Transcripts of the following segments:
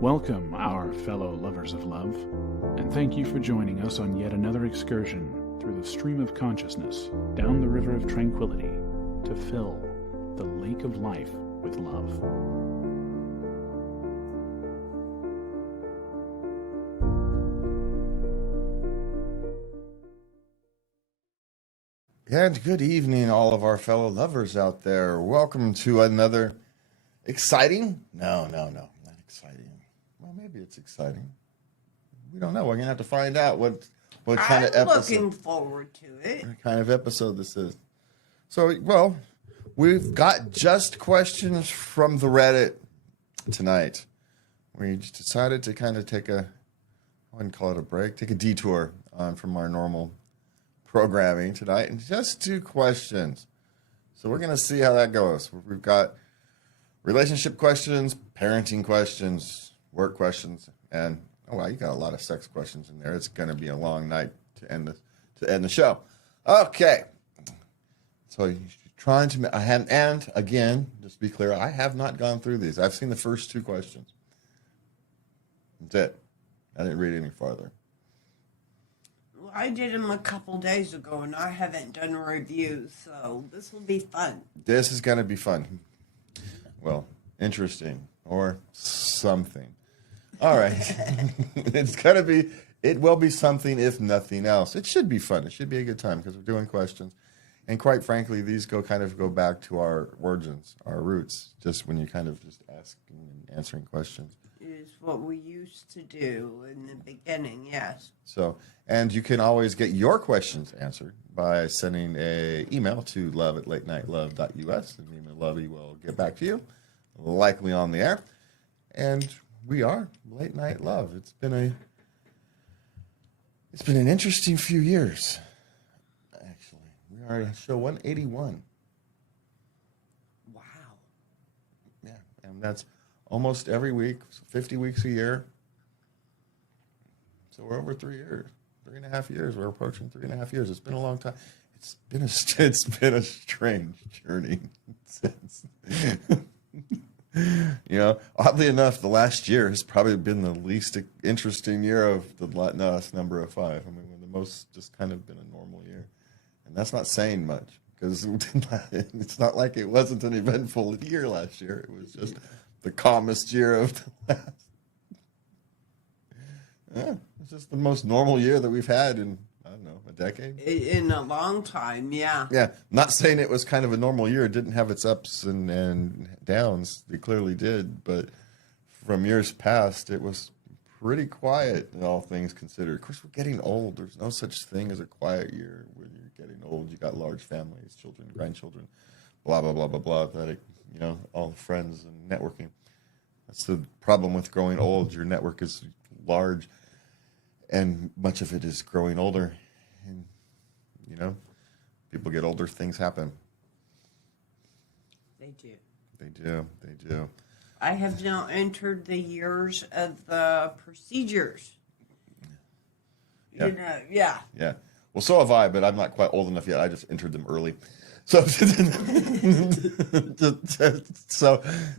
Welcome, our fellow lovers of love, and thank you for joining us on yet another excursion through the stream of consciousness, down the river of tranquility, to fill the lake of life with love. And good evening, all of our fellow lovers out there. Welcome to another exciting? No, not exciting. Well, maybe it's exciting. We don't know. We're gonna have to find out what kind of episode. I'm looking forward to it. What kind of episode this is. So, well, we've got just questions from the Reddit tonight. We just decided to kind of take I wouldn't call it a break, take a detour from our normal programming tonight and just do questions. So we're going to see how that goes. We've got relationship questions, parenting questions, work questions, and oh wow, you got a lot of sex questions in there. It's going to be a long night to end the show. Okay. So you're trying to and again, just to be clear, I have not gone through these. I've seen the first two questions. That's it. I didn't read any farther. I did them a couple days ago, and I haven't done a review, so this will be fun. This is going to be fun. Well, interesting or something. All right. It will be something if nothing else. It should be fun. It should be a good time because we're doing questions. And quite frankly, these go back to our origins, our roots, just when you kind of just asking and answering questions. Is what we used to do in the beginning, yes. So, and you can always get your questions answered by sending an email to love@latenightLove.us, and email Lovey will get back to you, likely on the air. And we are Late Night Love. It's been an interesting few years. Actually, we are at show 181. Wow. Yeah, and that's almost every week, 50 weeks a year. So we're over 3 years, 3.5 years. We're approaching 3.5 years. It's been a long time. It's been a strange journey since. Oddly enough, the last year has probably been the least interesting year of the last number of 5. I mean, the most just kind of been a normal year. And that's not saying much because it's not like it wasn't an eventful year last year. It was just the calmest year of the last. Yeah, it's just the most normal year that we've had in, I don't know, a decade. In a long time, yeah. Yeah, not saying it was kind of a normal year. It didn't have its ups and downs. It clearly did. But from years past, it was pretty quiet, all things considered. Of course, we're getting old. There's no such thing as a quiet year when you're getting old. You got large families, children, grandchildren, blah, blah, blah, blah, blah. All the friends and networking. That's the problem with growing old. Your network is large, and much of it is growing older. And, people get older, things happen. They do. They do. I have now entered the years of the procedures. Yeah. Yeah. Well, so have I, but I'm not quite old enough yet. I just entered them early. So,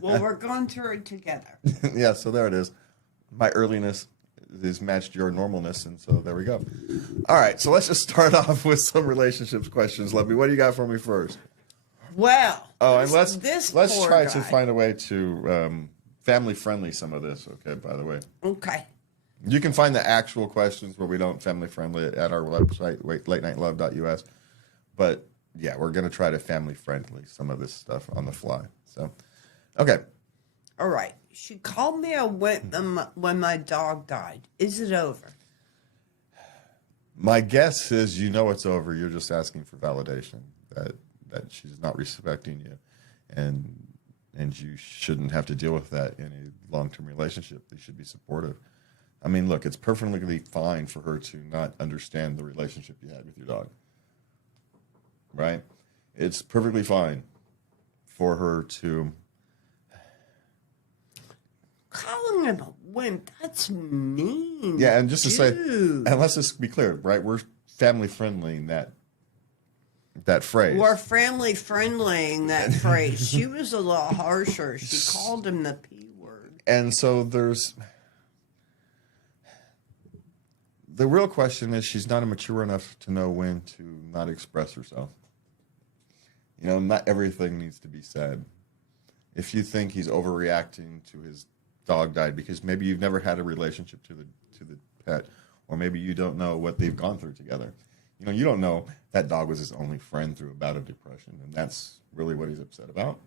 well, we're going through it together. Yeah, so there it is. My earliness is matched your normalness, and so there we go. All right, so let's just start off with some relationships questions, Lovey. What do you got for me first? Well, and let's try to guy. find a way to family friendly some of this. Okay, by the way. Okay. You can find the actual questions where we don't family friendly at our website, latenightLove.us, but yeah, we're going to try to family friendly some of this stuff on the fly. So, okay. All right. She called me when my dog died. Is it over? My guess is it's over. You're just asking for validation that she's not respecting you, and you shouldn't have to deal with that in a long-term relationship. They should be supportive. I mean, look, it's perfectly fine for her to not understand the relationship you had with your dog. Right? It's perfectly fine for her to... Calling him a wimp, that's mean. Yeah, and just to say, and let's just be clear, right? We're family friendly in that phrase. We're family friendly in that phrase. She was a little harsher. She called him the P word. And so there's the real question is she's not mature enough to know when to not express herself. You know, not everything needs to be said. If you think he's overreacting to his dog died because maybe you've never had a relationship to the pet, or maybe you don't know what they've gone through together. You know, you don't know that dog was his only friend through a bout of depression, and that's really what he's upset about.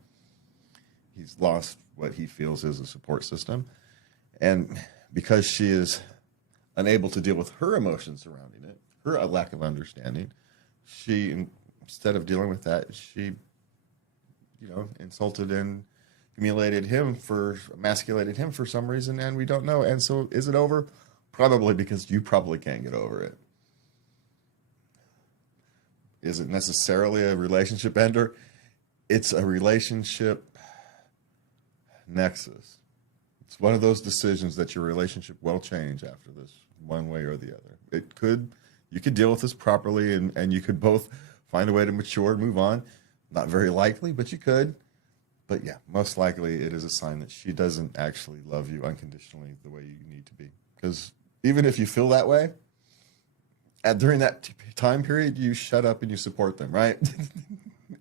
He's lost what he feels is a support system. And because she is unable to deal with her emotions surrounding it, her lack of understanding, she, instead of dealing with that, she, you know, insulted and humiliated him emasculated him for some reason, and we don't know. And so is it over? Probably, because you probably can't get over it. Is it necessarily a relationship ender? It's a relationship nexus. It's one of those decisions that your relationship will change after this, one way or the other. You could deal with this properly, and you could both find a way to mature and move on. Not very likely, but you could. But yeah, most likely it is a sign that she doesn't actually love you unconditionally the way you need to be. Because even if you feel that way, during that time period, you shut up and you support them, right?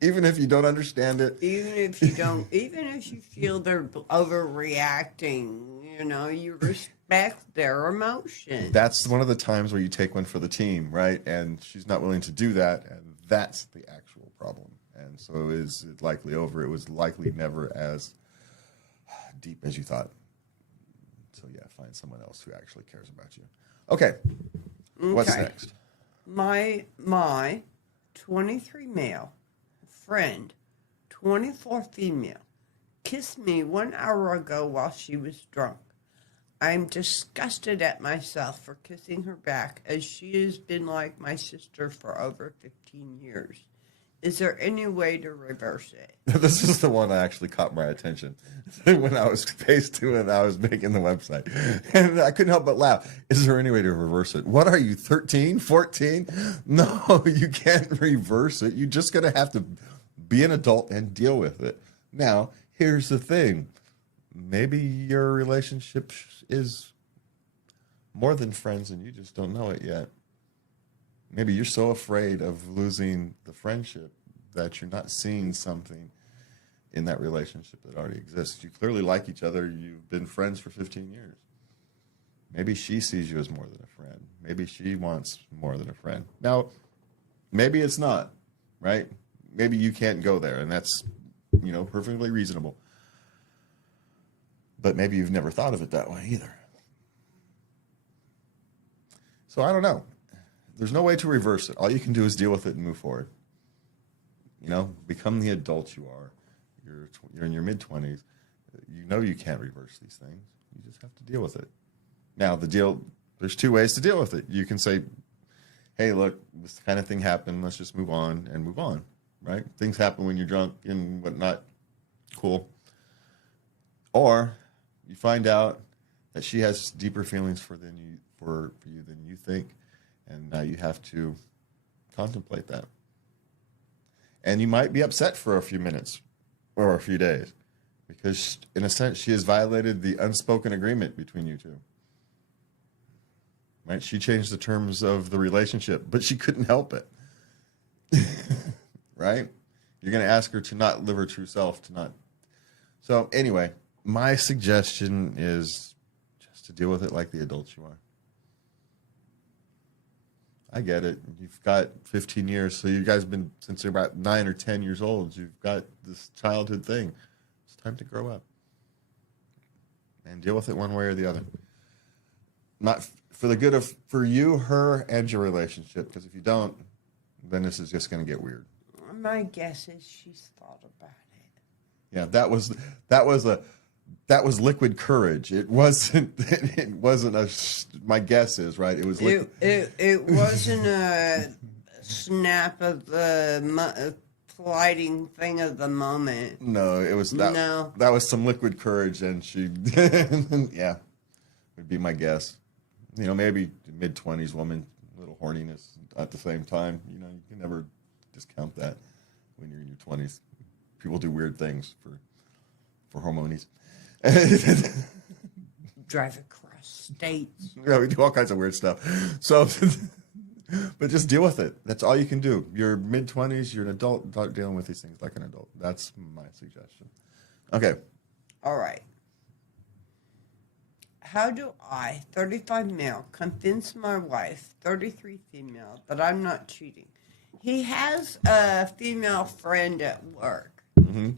Even if you don't understand it. Even if you feel they're overreacting, you know, you respect their emotions. That's one of the times where you take one for the team, right? And she's not willing to do that, and that's the actual problem. And so is it likely over? It was likely never as deep as you thought. So yeah, find someone else who actually cares about you. Okay. What's next? My 23 male friend, 24 female, kissed me 1 hour ago while she was drunk. I'm disgusted at myself for kissing her back, as she has been like my sister for over 15 years. Is there any way to reverse it? This is the one that actually caught my attention when I was faced to it and I was making the website. And I couldn't help but laugh. Is there any way to reverse it? What are you, 13, 14? No, you can't reverse it. You're just going to have to be an adult and deal with it. Now, here's the thing. Maybe your relationship is more than friends and you just don't know it yet. Maybe you're so afraid of losing the friendship that you're not seeing something in that relationship that already exists. You clearly like each other. You've been friends for 15 years. Maybe she sees you as more than a friend. Maybe she wants more than a friend. Now, maybe it's not, right? Maybe you can't go there, and that's, you know, perfectly reasonable. But maybe you've never thought of it that way either. So I don't know. There's no way to reverse it. All you can do is deal with it and move forward. You know, become the adult you are. You're in your mid-20s. You know you can't reverse these things. You just have to deal with it. Now, there's two ways to deal with it. You can say, hey, look, this kind of thing happened. Let's just move on and move on, right? Things happen when you're drunk and whatnot. Cool. Or you find out that she has deeper feelings for you than you think. And now you have to contemplate that. And you might be upset for a few minutes or a few days because, in a sense, she has violated the unspoken agreement between you two. Right? She changed the terms of the relationship, but she couldn't help it. Right? You're going to ask her to not live her true self, to not. So, anyway, my suggestion is just to deal with it like the adults you are. I get it. You've got 15 years, so you guys have been since you're about 9 or 10 years old. You've got this childhood thing. It's time to grow up and deal with it one way or the other. Not for the good of for you, her, and your relationship. Because if you don't, then this is just going to get weird. My guess is she's thought about it. Yeah, that was liquid courage. It wasn't. It wasn't a. My guess is right. It was. It wasn't a snap of the flighting thing of the moment. No, it was that. No, that was some liquid courage, and she. Yeah, would be my guess. You know, maybe mid-20s woman, a little horniness at the same time. You know, you can never discount that when you're in your 20s. People do weird things for hormonies. Drive across states. Yeah, we do all kinds of weird stuff. So, but just deal with it. That's all you can do. You're mid-20s, you're an adult, start dealing with these things like an adult. That's my suggestion. Okay. All right. How do I, 35 male, convince my wife, 33 female, that I'm not cheating? He has a female friend at work. Mm-hmm.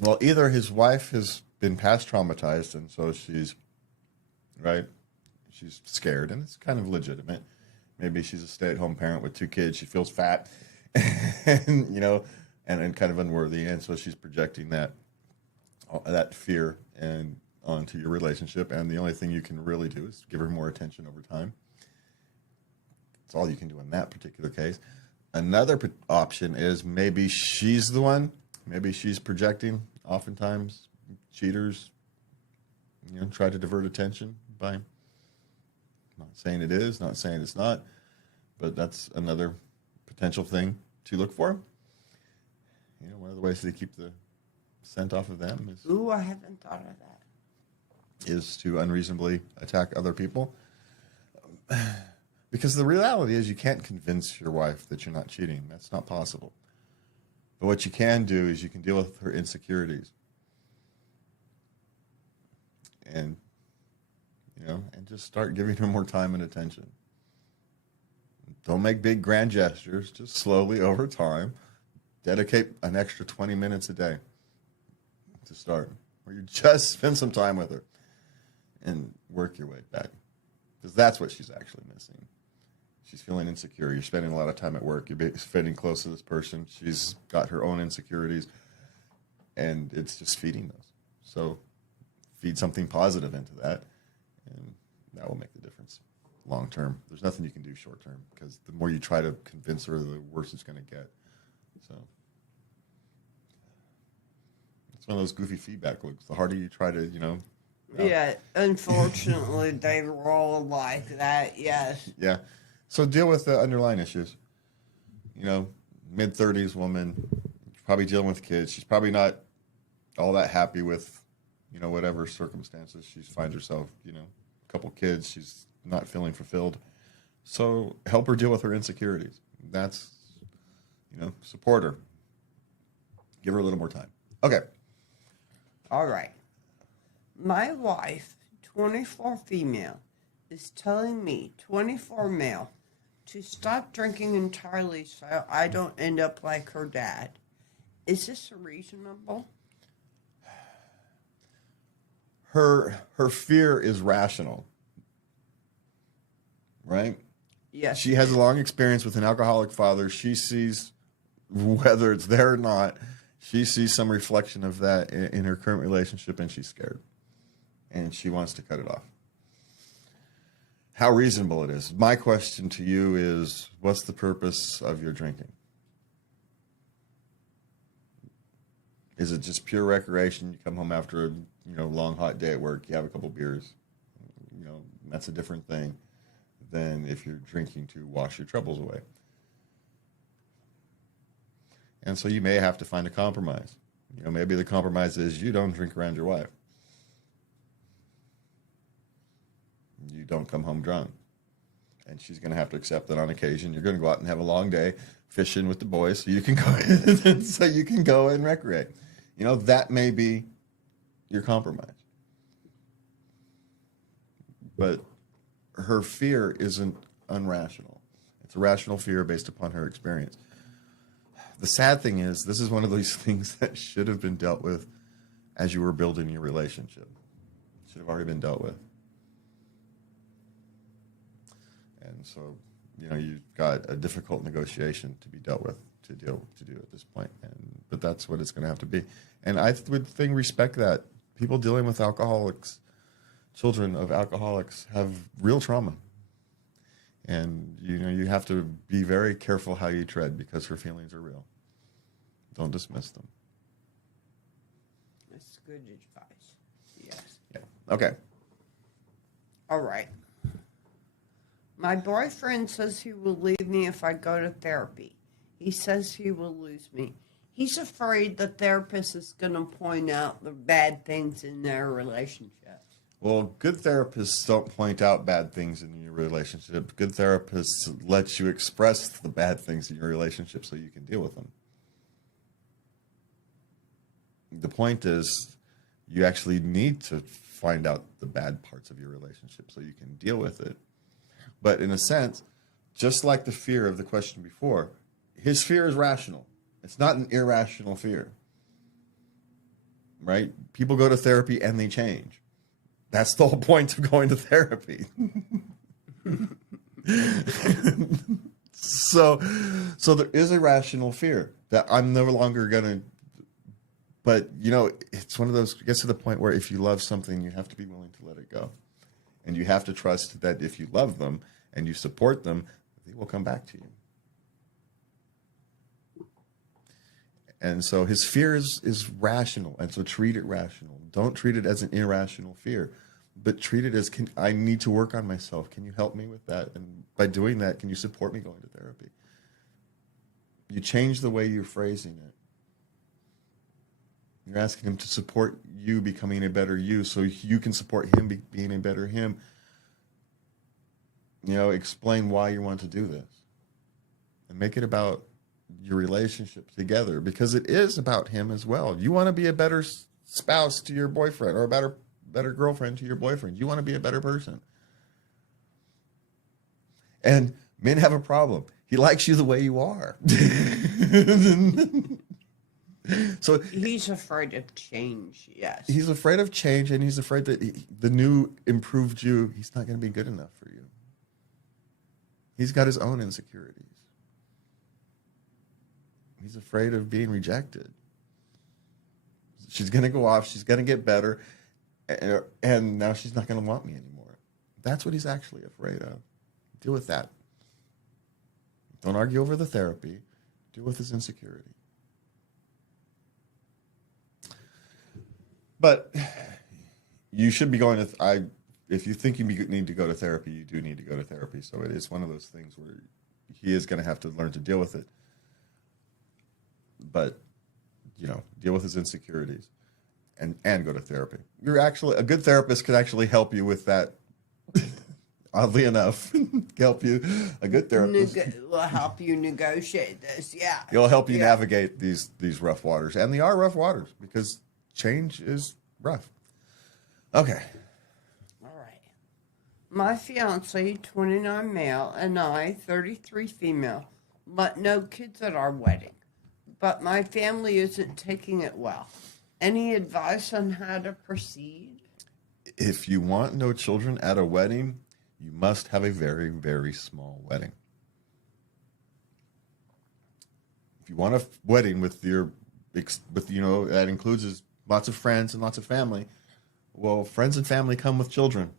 Well, either his wife has been past traumatized, and so she's scared, and it's kind of legitimate. Maybe she's a stay-at-home parent with 2 kids. She feels fat, and and kind of unworthy, and so she's projecting that fear and onto your relationship. And the only thing you can really do is give her more attention over time. That's all you can do in that particular case. Another option is maybe she's the one. Maybe she's projecting. Oftentimes, cheaters, try to divert attention by not saying it is, not saying it's not, but that's another potential thing to look for. One of the ways to keep the scent off of them is Ooh, I haven't thought of that. Is to unreasonably attack other people. Because the reality is you can't convince your wife that you're not cheating. That's not possible. But what you can do is you can deal with her insecurities. And, and just start giving her more time and attention. Don't make big grand gestures. Just slowly over time, dedicate an extra 20 minutes a day to start. Or you just spend some time with her and work your way back. Because that's what she's actually missing. She's feeling insecure. You're spending a lot of time at work. You're spending close to this person. She's got her own insecurities, and it's just feeding those. So feed something positive into that, and that will make the difference long term. There's nothing you can do short term, because the more you try to convince her, the worse it's going to get. So it's one of those goofy feedback loops. The harder you try to, Yeah, unfortunately, they roll like that, yes. Yeah. So deal with the underlying issues. Mid-30s woman, probably dealing with kids. She's probably not all that happy with, whatever circumstances she finds herself, a couple kids. She's not feeling fulfilled. So help her deal with her insecurities. That's, support her. Give her a little more time. Okay. All right. My wife, 24 female, is telling me, 24 male, to stop drinking entirely so I don't end up like her dad. Is this reasonable? Her fear is rational, right? Yes. She has a long experience with an alcoholic father. She sees, whether it's there or not, she sees some reflection of that in her current relationship, and she's scared. And she wants to cut it off. How reasonable it is. My question to you is, what's the purpose of your drinking? Is it just pure recreation? You come home after a long, hot day at work, you have a couple beers. That's a different thing than if you're drinking to wash your troubles away. And so you may have to find a compromise. Maybe the compromise is you don't drink around your wife. You don't come home drunk. And she's going to have to accept that on occasion. You're going to go out and have a long day fishing with the boys so you can go and recreate. That may be your compromise. But her fear isn't unrational. It's a rational fear based upon her experience. The sad thing is, this is one of those things that should have been dealt with as you were building your relationship. It should have already been dealt with. And so, you've got a difficult negotiation to be dealt with, to do at this point. But that's what it's going to have to be. And I would respect that. People dealing with alcoholics, children of alcoholics, have real trauma. And, you have to be very careful how you tread, because her feelings are real. Don't dismiss them. That's good advice. Yes. Yeah. Okay. All right. My boyfriend says he will leave me if I go to therapy. He says he will lose me. He's afraid the therapist is going to point out the bad things in their relationship. Well, good therapists don't point out bad things in your relationship. Good therapists let you express the bad things in your relationship so you can deal with them. The point is, you actually need to find out the bad parts of your relationship so you can deal with it. But in a sense, just like the fear of the question before, his fear is rational. It's not an irrational fear. Right? People go to therapy and they change. That's the whole point of going to therapy. So there is a rational fear that I'm no longer going to, but you know, it's one of those, it gets to the point where if you love something, you have to be willing to let it go. And you have to trust that if you love them and you support them, they will come back to you. And so his fear is rational, and so treat it rational. Don't treat it as an irrational fear, but treat it as, I need to work on myself. Can you help me with that? And by doing that, can you support me going to therapy? You change the way you're phrasing it. You're asking him to support you becoming a better you so you can support him being a better him. You know, explain why you want to do this. And make it about your relationship together, because it is about him as well. You want to be a better spouse to your boyfriend, or a better girlfriend to your boyfriend. You want to be a better person. And men have a problem. He likes you the way you are. So he's afraid of change. Yes, he's afraid of change, and he's afraid that the new improved you, he's not going to be good enough for you. He's got his own insecurities. He's afraid of being rejected. She's going to go off. She's going to get better. And now she's not going to want me anymore. That's what he's actually afraid of. Deal with that. Don't argue over the therapy. Deal with his insecurity. But you should be going to, if you think you need to go to therapy, you do need to go to therapy. So it is one of those things where he is going to have to learn to deal with it. But, you know, deal with his insecurities and go to therapy. A good therapist could actually help you with that. Oddly enough, help you. A good therapist will help you negotiate this. Yeah, he'll help you navigate these rough waters, and they are rough waters because change is rough. Okay. All right. My fiance, 29 male, and I, 33 female, but no kids at our wedding. But my family isn't taking it well. Any advice on how to proceed? If you want no children at a wedding, you must have a very, very small wedding. If you want a wedding with that includes lots of friends and lots of family, well, friends and family come with children.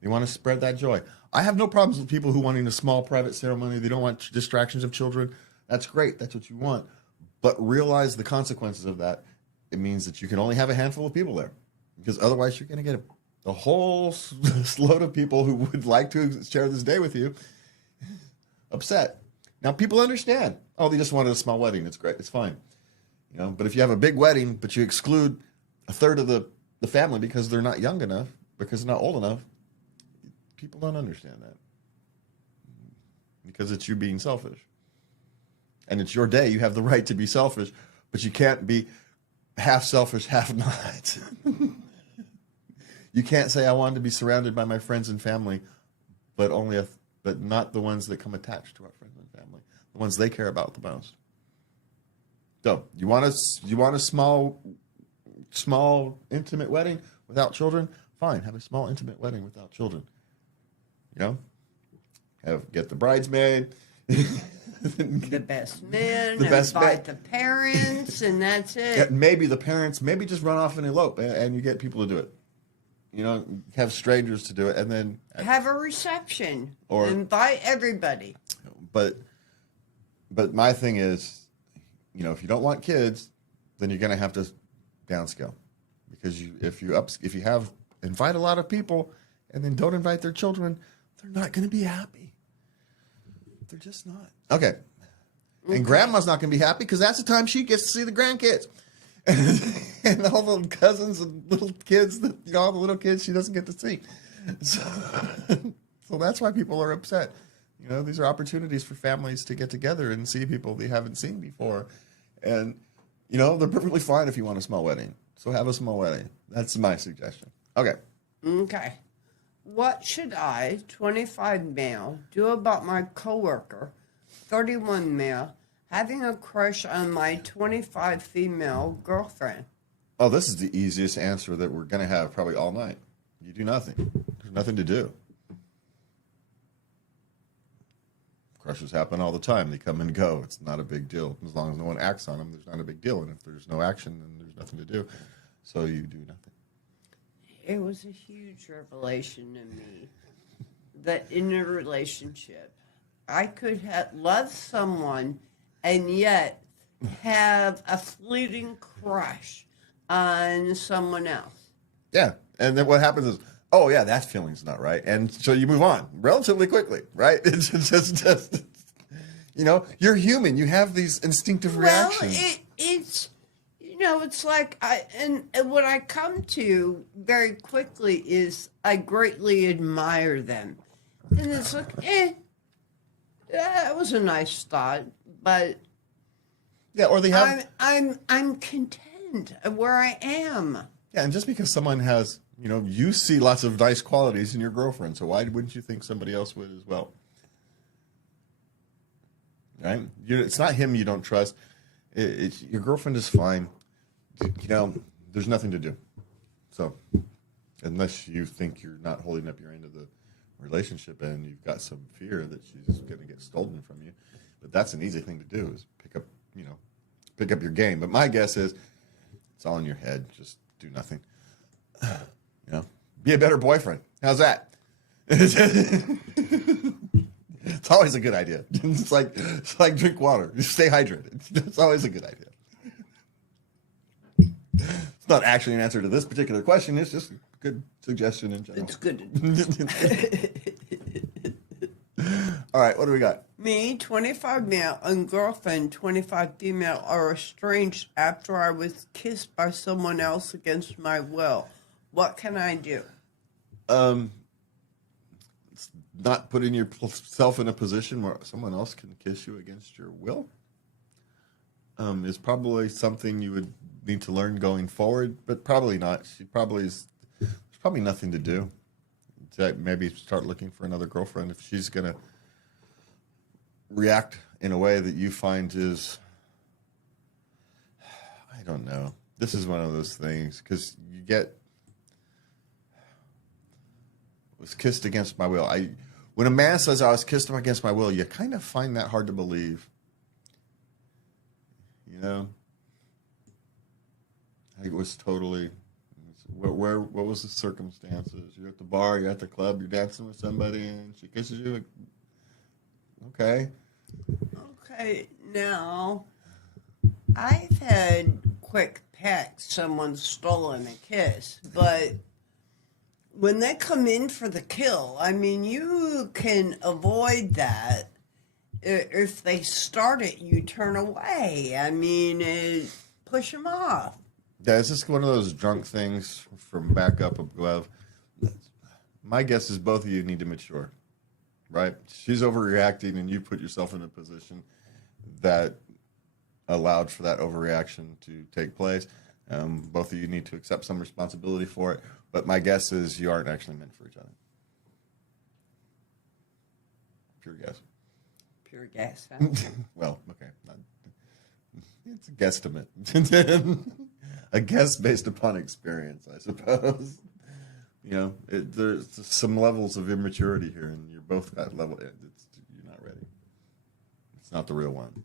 You want to spread that joy. I have no problems with people who wanting a small private ceremony. They don't want distractions of children. That's great. That's what you want. But realize the consequences of that. It means that you can only have a handful of people there, because otherwise you're going to get a whole load of people who would like to share this day with you upset. Now, people understand. Oh, they just wanted a small wedding. It's great. It's fine. You know, but if you have a big wedding, but you exclude a third of the family because they're not young enough, because they're not old enough, people don't understand that. Because it's you being selfish. And it's your day. You have the right to be selfish, but you can't be half selfish, half not. You can't say, I wanted to be surrounded by my friends and family, but but not the ones that come attached to our friends and family, the ones they care about the most. So you want a small, intimate wedding without children? Fine, have a small, intimate wedding without children. You know, get the bridesmaid. The best man, invite the parents, and that's it. Yeah, maybe the parents, maybe just run off and elope, and you get people to do it. You know, have strangers to do it, and then have a reception or invite everybody. But my thing is, you know, if you don't want kids, then you're going to have to downscale, because if you invite a lot of people and then don't invite their children, they're not going to be happy. They're just not. Okay. And grandma's not going to be happy because that's the time she gets to see the grandkids. and all the cousins and little kids that, all the little kids she doesn't get to see. So, so that's why people are upset. These are opportunities for families to get together and see people they haven't seen before. And, they're perfectly fine if you want a small wedding. So have a small wedding. That's my suggestion. Okay. Okay. What should I, 25 male, do about my coworker, 31 male, having a crush on my 25 female girlfriend? Oh, this is the easiest answer that we're going to have probably all night. You do nothing. There's nothing to do. Crushes happen all the time. They come and go. It's not a big deal. As long as no one acts on them, there's not a big deal. And if there's no action, then there's nothing to do. So you do nothing. It was a huge revelation to me that in a relationship, I could love someone and yet have a fleeting crush on someone else. Yeah. And then what happens is, oh, yeah, that feeling's not right. And so you move on relatively quickly, right? It's just you're human. You have these instinctive reactions. Well, it's like, and what I come to very quickly is I greatly admire them. And it's like, that was a nice thought, but yeah, or they have. I'm content where I am. Yeah, and just because someone has, you see lots of nice qualities in your girlfriend, so why wouldn't you think somebody else would as well? Right? It's not him you don't trust. Your girlfriend is fine. There's nothing to do. So, unless you think you're not holding up your end of the relationship and you've got some fear that she's going to get stolen from you, but that's an easy thing to do is pick up your game. But my guess is it's all in your head. Just do nothing. Be a better boyfriend. How's that? It's always a good idea. It's like drink water. Just stay hydrated. It's always a good idea. It's not actually an answer to this particular question. It's just a good suggestion in general. It's good. All right, what do we got? Me, 25 male, and girlfriend, 25 female, are estranged after I was kissed by someone else against my will. What can I do? It's not putting yourself in a position where someone else can kiss you against your will. Is probably something you would need to learn going forward, but probably not. There's probably nothing to do. Maybe start looking for another girlfriend if she's going to react in a way that you find is, I don't know. This is one of those things because was kissed against my will. When a man says I was kissed against my will, you kind of find that hard to believe. It was totally. What was the circumstances? You're at the bar, you're at the club, you're dancing with somebody, and she kisses you. Okay. Okay, now, I've had quick pecks, someone's stolen a kiss, but when they come in for the kill, you can avoid that. If they start it, you turn away. Push them off. Yeah, it's just one of those drunk things from back up above. My guess is both of you need to mature, right? She's overreacting, and you put yourself in a position that allowed for that overreaction to take place. Both of you need to accept some responsibility for it, but my guess is you aren't actually meant for each other. Pure guess. Pure guess, huh? Well, okay. It's a guesstimate. A guess based upon experience, I suppose. There's some levels of immaturity here, and you're both got level. You're not ready. It's not the real one.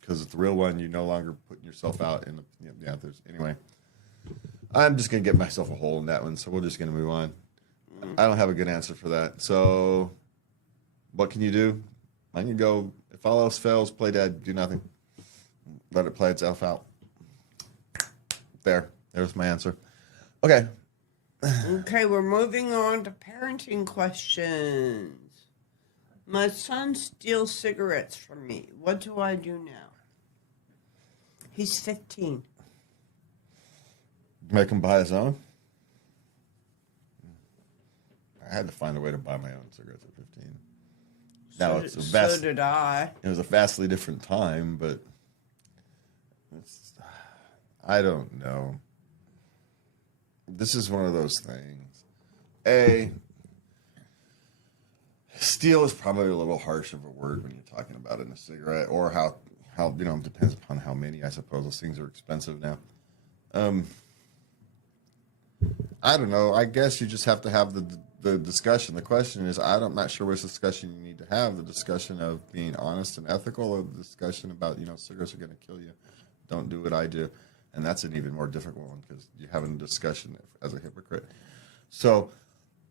Because it's the real one, you're no longer putting yourself out in the. Anyway. I'm just gonna get myself a hole in that one, so we're just gonna move on. I don't have a good answer for that. So, what can you do? I can go. If all else fails, play dead. Do nothing. Let it play itself out. There's my answer. Okay. Okay, we're moving on to parenting questions. My son steals cigarettes from me. What do I do now? He's 15. Make him buy his own? I had to find a way to buy my own cigarettes at 15. Now So did I. It was a vastly different time, but I don't know. This is one of those things. Steal is probably a little harsh of a word when you're talking about it in a cigarette, or how it depends upon how many. I suppose those things are expensive now. I don't know. I guess you just have to have the discussion. The question is, I'm not sure which discussion you need to have. The discussion of being honest and ethical, or the discussion about, cigarettes are going to kill you. Don't do what I do. And that's an even more difficult one because you're having a discussion as a hypocrite. So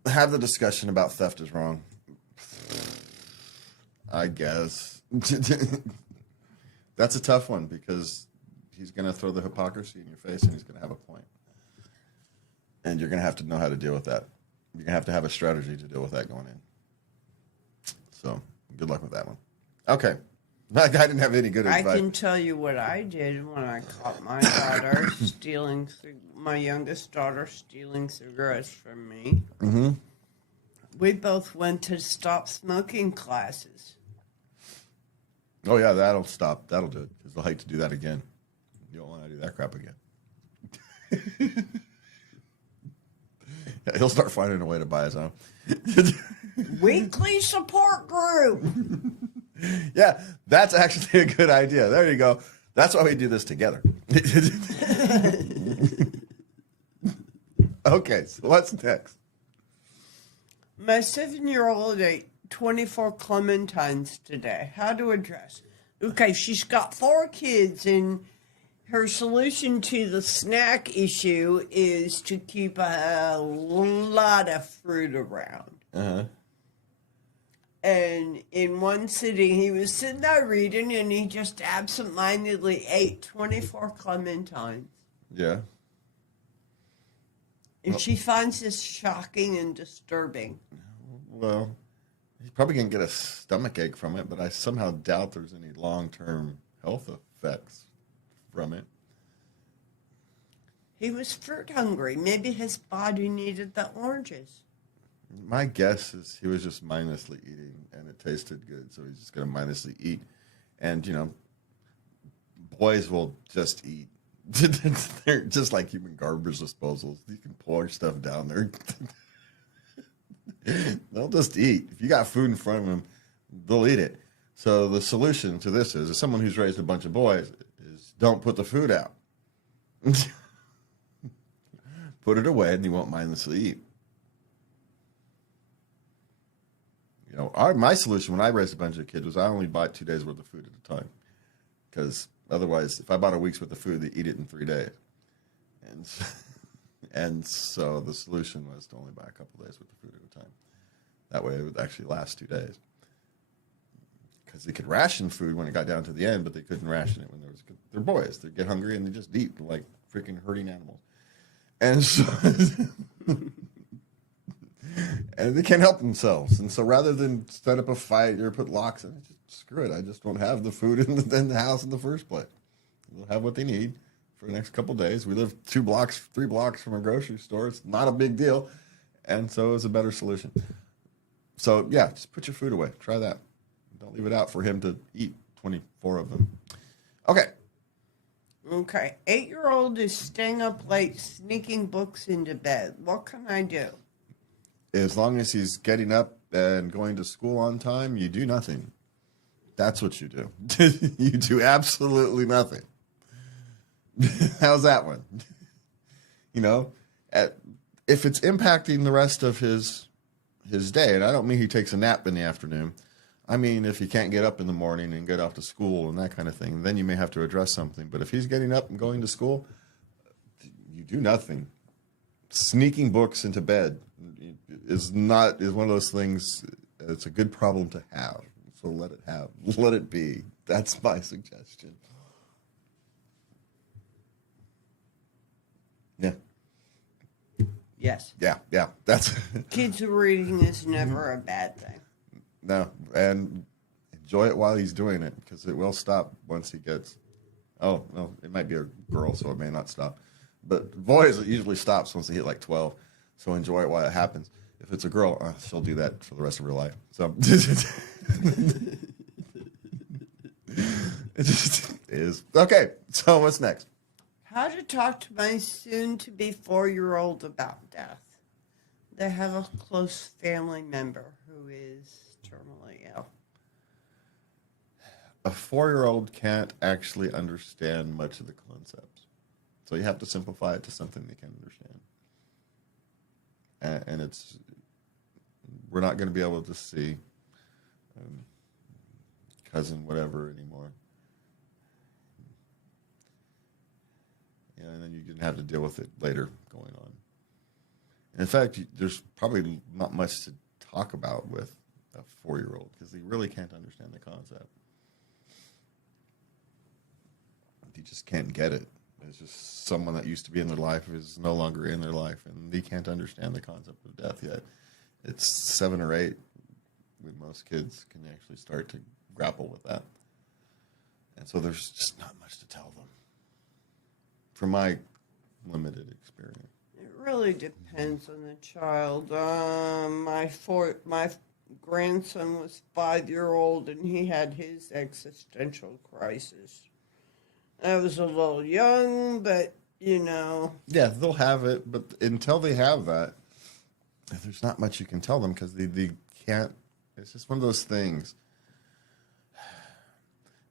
have the discussion about theft is wrong. I guess. That's a tough one because he's going to throw the hypocrisy in your face and he's going to have a point. And you're going to have to know how to deal with that. You're going to have a strategy to deal with that going in. So good luck with that one. Okay. I didn't have any good advice. I can tell you what I did when I caught my daughter my youngest daughter stealing cigarettes from me. Mm-hmm. We both went to stop smoking classes. Oh, yeah, that'll stop. That'll do it because they'll hate to do that again. You don't want to do that crap again. Yeah, he'll start finding a way to buy his own. Weekly support group. Yeah, that's actually a good idea. There you go. That's why we do this together. Okay, so what's next? My 7-year-old ate 24 clementines today. How to address? Okay, she's got 4 kids, and her solution to the snack issue is to keep a lot of fruit around. Uh-huh. And in one sitting, he was sitting there reading, and he just absentmindedly ate 24 clementines. Yeah. And she finds this shocking and disturbing. Well, he's probably going to get a stomach ache from it, but I somehow doubt there's any long-term health effects from it. He was fruit hungry. Maybe his body needed the oranges. My guess is he was just mindlessly eating, and it tasted good, so he's just going to mindlessly eat. And, boys will just eat. They're just like human garbage disposals. You can pour stuff down there. They'll just eat. If you got food in front of them, they'll eat it. So the solution to this is, as someone who's raised a bunch of boys, is don't put the food out. Put it away, and you won't mindlessly eat. My solution when I raised a bunch of kids was I only bought 2 days worth of food at a time, because otherwise, if I bought a week's worth of food, they eat it in 3 days, and so the solution was to only buy a couple days worth of food at a time. That way, it would actually last 2 days, because they could ration food when it got down to the end, but they couldn't ration it when they're boys. They get hungry and they just eat like freaking herding animals, and so. And they can't help themselves. And so rather than set up a fight or put locks in it, just screw it. I just don't have the food in the house in the first place. They'll have what they need for the next couple of days. We live 3 blocks from a grocery store. It's not a big deal. And so it's a better solution. So, yeah, just put your food away. Try that. Don't leave it out for him to eat 24 of them. Okay. Okay. 8-year-old is staying up late, sneaking books into bed. What can I do? As long as he's getting up and going to school on time, you do nothing. That's what you do. You do absolutely nothing. How's that one? If it's impacting the rest of his day, and I don't mean he takes a nap in the afternoon. I mean, if he can't get up in the morning and get off to school and that kind of thing, then you may have to address something. But if he's getting up and going to school, you do nothing. Sneaking books into bed is one of those things. It's a good problem to have. So let it be. That's my suggestion. Yeah. Yes. Yeah. That's Kids reading is never a bad thing. No, and enjoy it while he's doing it, because it will stop once he gets. Oh, no, it might be a girl, so it may not stop. But boys, it usually stops once they hit like 12. So enjoy it while it happens. If it's a girl, she'll do that for the rest of her life. So it just is. Okay, so what's next? How to talk to my soon-to-be 4-year-old about death. They have a close family member who is terminally ill. A 4-year-old can't actually understand much of the concepts. So you have to simplify it to something they can understand. And we're not going to be able to see cousin whatever anymore. And then you're going to have to deal with it later going on. And in fact, there's probably not much to talk about with a 4-year-old because they really can't understand the concept. They just can't get it. It's just someone that used to be in their life is no longer in their life, and they can't understand the concept of death yet. It's 7 or 8 when most kids can actually start to grapple with that. And so there's just not much to tell them from my limited experience. It really depends on the child. My grandson was 5-year-old, and he had his existential crisis. I was a little young, but, Yeah, they'll have it, but until they have that, there's not much you can tell them because they can't. It's just one of those things.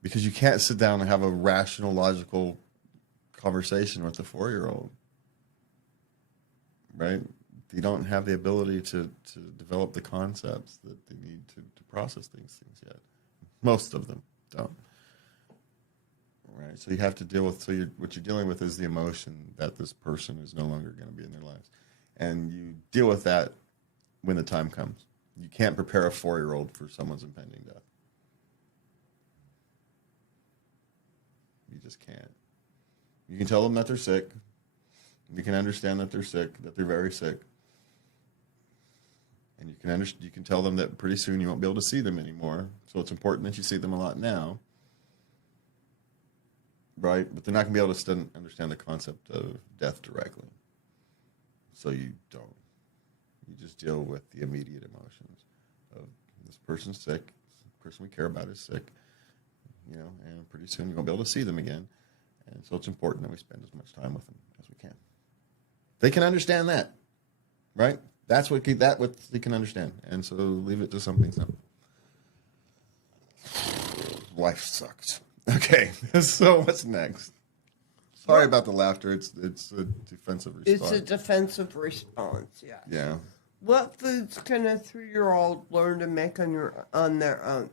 Because you can't sit down and have a rational, logical conversation with a 4-year-old. Right? They don't have the ability to develop the concepts that they need to process things yet. Most of them don't. Right, so you have to deal with. What you're dealing with is the emotion that this person is no longer going to be in their lives, and you deal with that when the time comes. You can't prepare a 4-year-old for someone's impending death. You just can't. You can tell them that they're sick. You can understand that they're sick, that they're very sick, and you can tell them that pretty soon you won't be able to see them anymore. So it's important that you see them a lot now. Right, but they're not going to be able to understand the concept of death directly. So you don't. You just deal with the immediate emotions of this person's sick, the person we care about is sick, and pretty soon you won't be able to see them again. And so it's important that we spend as much time with them as we can. They can understand that, right? That's what they can understand. And so leave it to something simple. Life sucks. Okay, so what's next? Sorry about the laughter. It's a defensive response. It's a defensive response, yeah. Yeah. What foods can a 3-year-old learn to make on their own?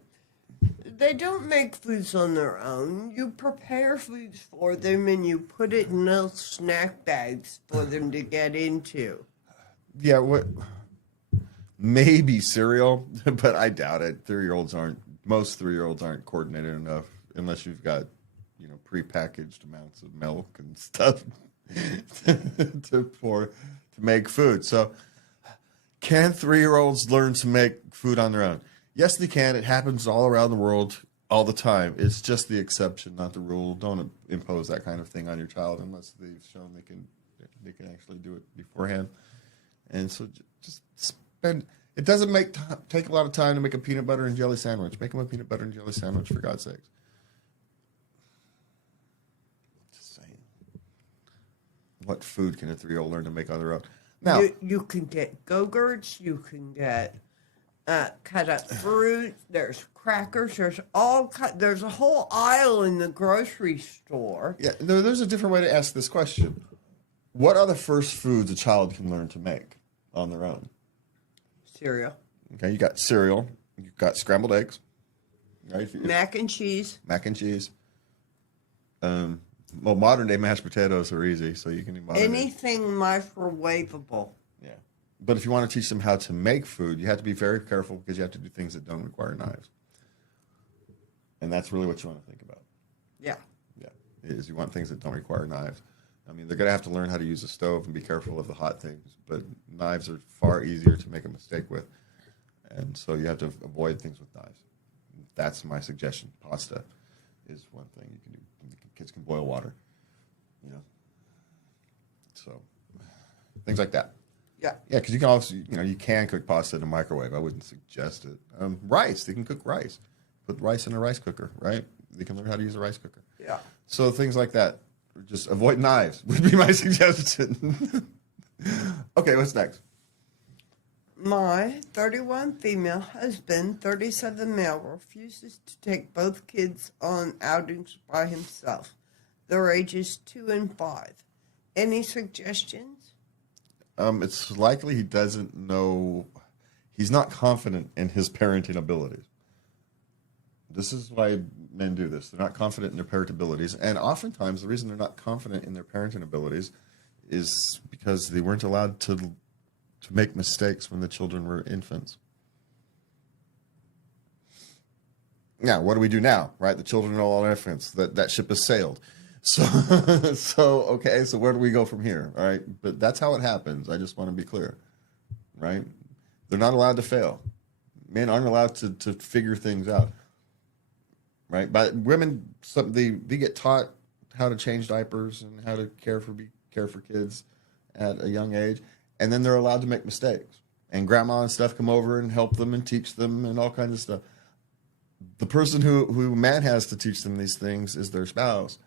They don't make foods on their own. You prepare foods for them and you put it in little snack bags for them to get into. Yeah, maybe cereal, but I doubt it. Most 3-year-olds aren't coordinated enough. Unless you've got, prepackaged amounts of milk and stuff to make food. So, can 3-year-olds learn to make food on their own? Yes, they can. It happens all around the world all the time. It's just the exception, not the rule. Don't impose that kind of thing on your child unless they've shown they can actually do it beforehand. And so, just spend. It doesn't take a lot of time to make a peanut butter and jelly sandwich. Make them a peanut butter and jelly sandwich, for God's sakes. What food can a 3-year-old learn to make on their own? Now, you can get Go-Gurts, you can get cut up fruit, there's crackers, there's a whole aisle in the grocery store. Yeah, there's a different way to ask this question. What are the first foods a child can learn to make on their own? Cereal. Okay, you got cereal, you've got scrambled eggs, right? Mac and cheese. Well, modern day mashed potatoes are easy, so you can do modern anything microwavable. Yeah. But if you want to teach them how to make food, you have to be very careful because you have to do things that don't require knives. And that's really what you want to think about. Yeah. Yeah. Is you want things that don't require knives. I mean, they're going to have to learn how to use a stove and be careful of the hot things, but knives are far easier to make a mistake with. And so you have to avoid things with knives. That's my suggestion. Pasta is one thing you can do. Kids can boil water, So things like that. Yeah. Yeah, because you can also, you can cook pasta in a microwave. I wouldn't suggest it. Rice, they can cook rice. Put rice in a rice cooker, right? They can learn how to use a rice cooker. Yeah. So things like that. Just avoid knives would be my suggestion. Okay, what's next? My 31 female husband, 37 male, refuses to take both kids on outings by himself. Their ages 2 and 5. Any suggestions? It's likely he doesn't know, he's not confident in his parenting abilities. This is why men do this. They're not confident in their parent abilities. And oftentimes the reason they're not confident in their parenting abilities is because they weren't allowed to make mistakes when the children were infants. Now, what do we do now, right? The children are all infants. That ship has sailed. So, okay, so where do we go from here, all right? But that's how it happens. I just want to be clear, right? They're not allowed to fail. Men aren't allowed to figure things out, right? But women, they get taught how to change diapers and how to care for kids at a young age, and then they're allowed to make mistakes. And grandma and stuff come over and help them and teach them and all kinds of stuff. The person who man has to teach them these things is their spouse.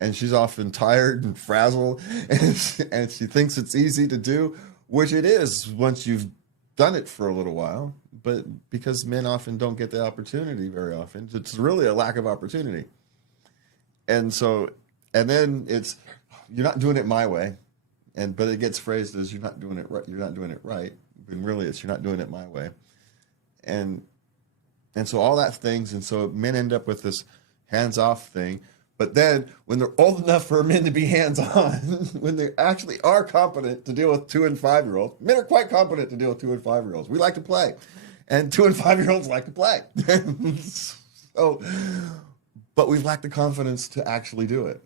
And she's often tired and frazzled, and she thinks it's easy to do, which it is once you've done it for a little while. But because men often don't get the opportunity very often, it's really a lack of opportunity. And then it's, you're not doing it my way, but it gets phrased as you're not doing it right. You're not doing it right. When really it's you're not doing it my way. And so all that things, and so men end up with this hands-off thing. But then when they're old enough for men to be hands-on, when they actually are competent to deal with 2 and 5-year-olds, men are quite competent to deal with 2 and 5-year-olds. We like to play, and 2 and 5-year-olds like to play. But we've lacked the confidence to actually do it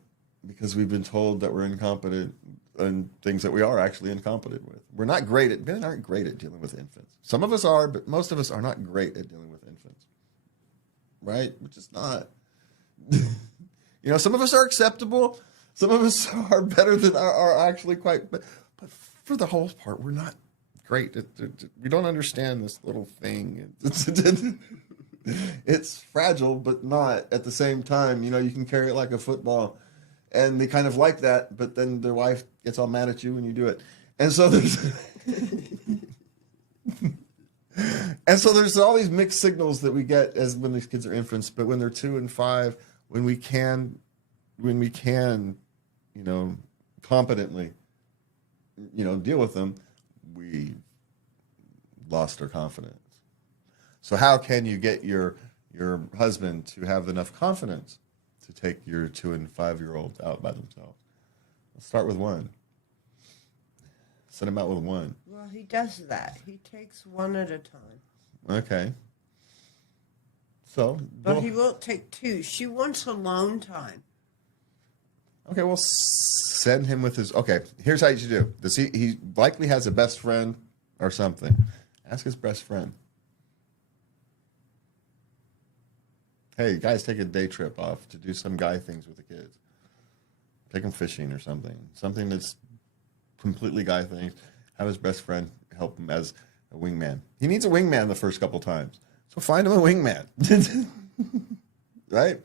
because we've been told that we're incompetent in things that we are actually incompetent with. Men aren't great at dealing with infants. Some of us are, but most of us are not great at dealing with infants, right? Which is not. Some of us are acceptable. Some of us are better than are actually quite. But for the whole part, we're not great. We don't understand this little thing. It's fragile, but not at the same time. You can carry it like a football, and they kind of like that. But then their wife gets all mad at you when you do it, and so there's all these mixed signals that we get as when these kids are infants. But when they're 2 and 5. When we can, competently, deal with them, we lost our confidence. So how can you get your husband to have enough confidence to take your 2 and 5-year-olds out by themselves? Let's start with one. Send him out with one. Well, he does that. He takes one at a time. Okay. But he won't take 2. She wants alone time. Okay, well, send him with his. Okay, here's how you should do. He likely has a best friend or something. Ask his best friend. Hey, guys, take a day trip off to do some guy things with the kids. Take them fishing or something. Something that's completely guy things. Have his best friend help him as a wingman. He needs a wingman the first couple times. So find him a wingman, right?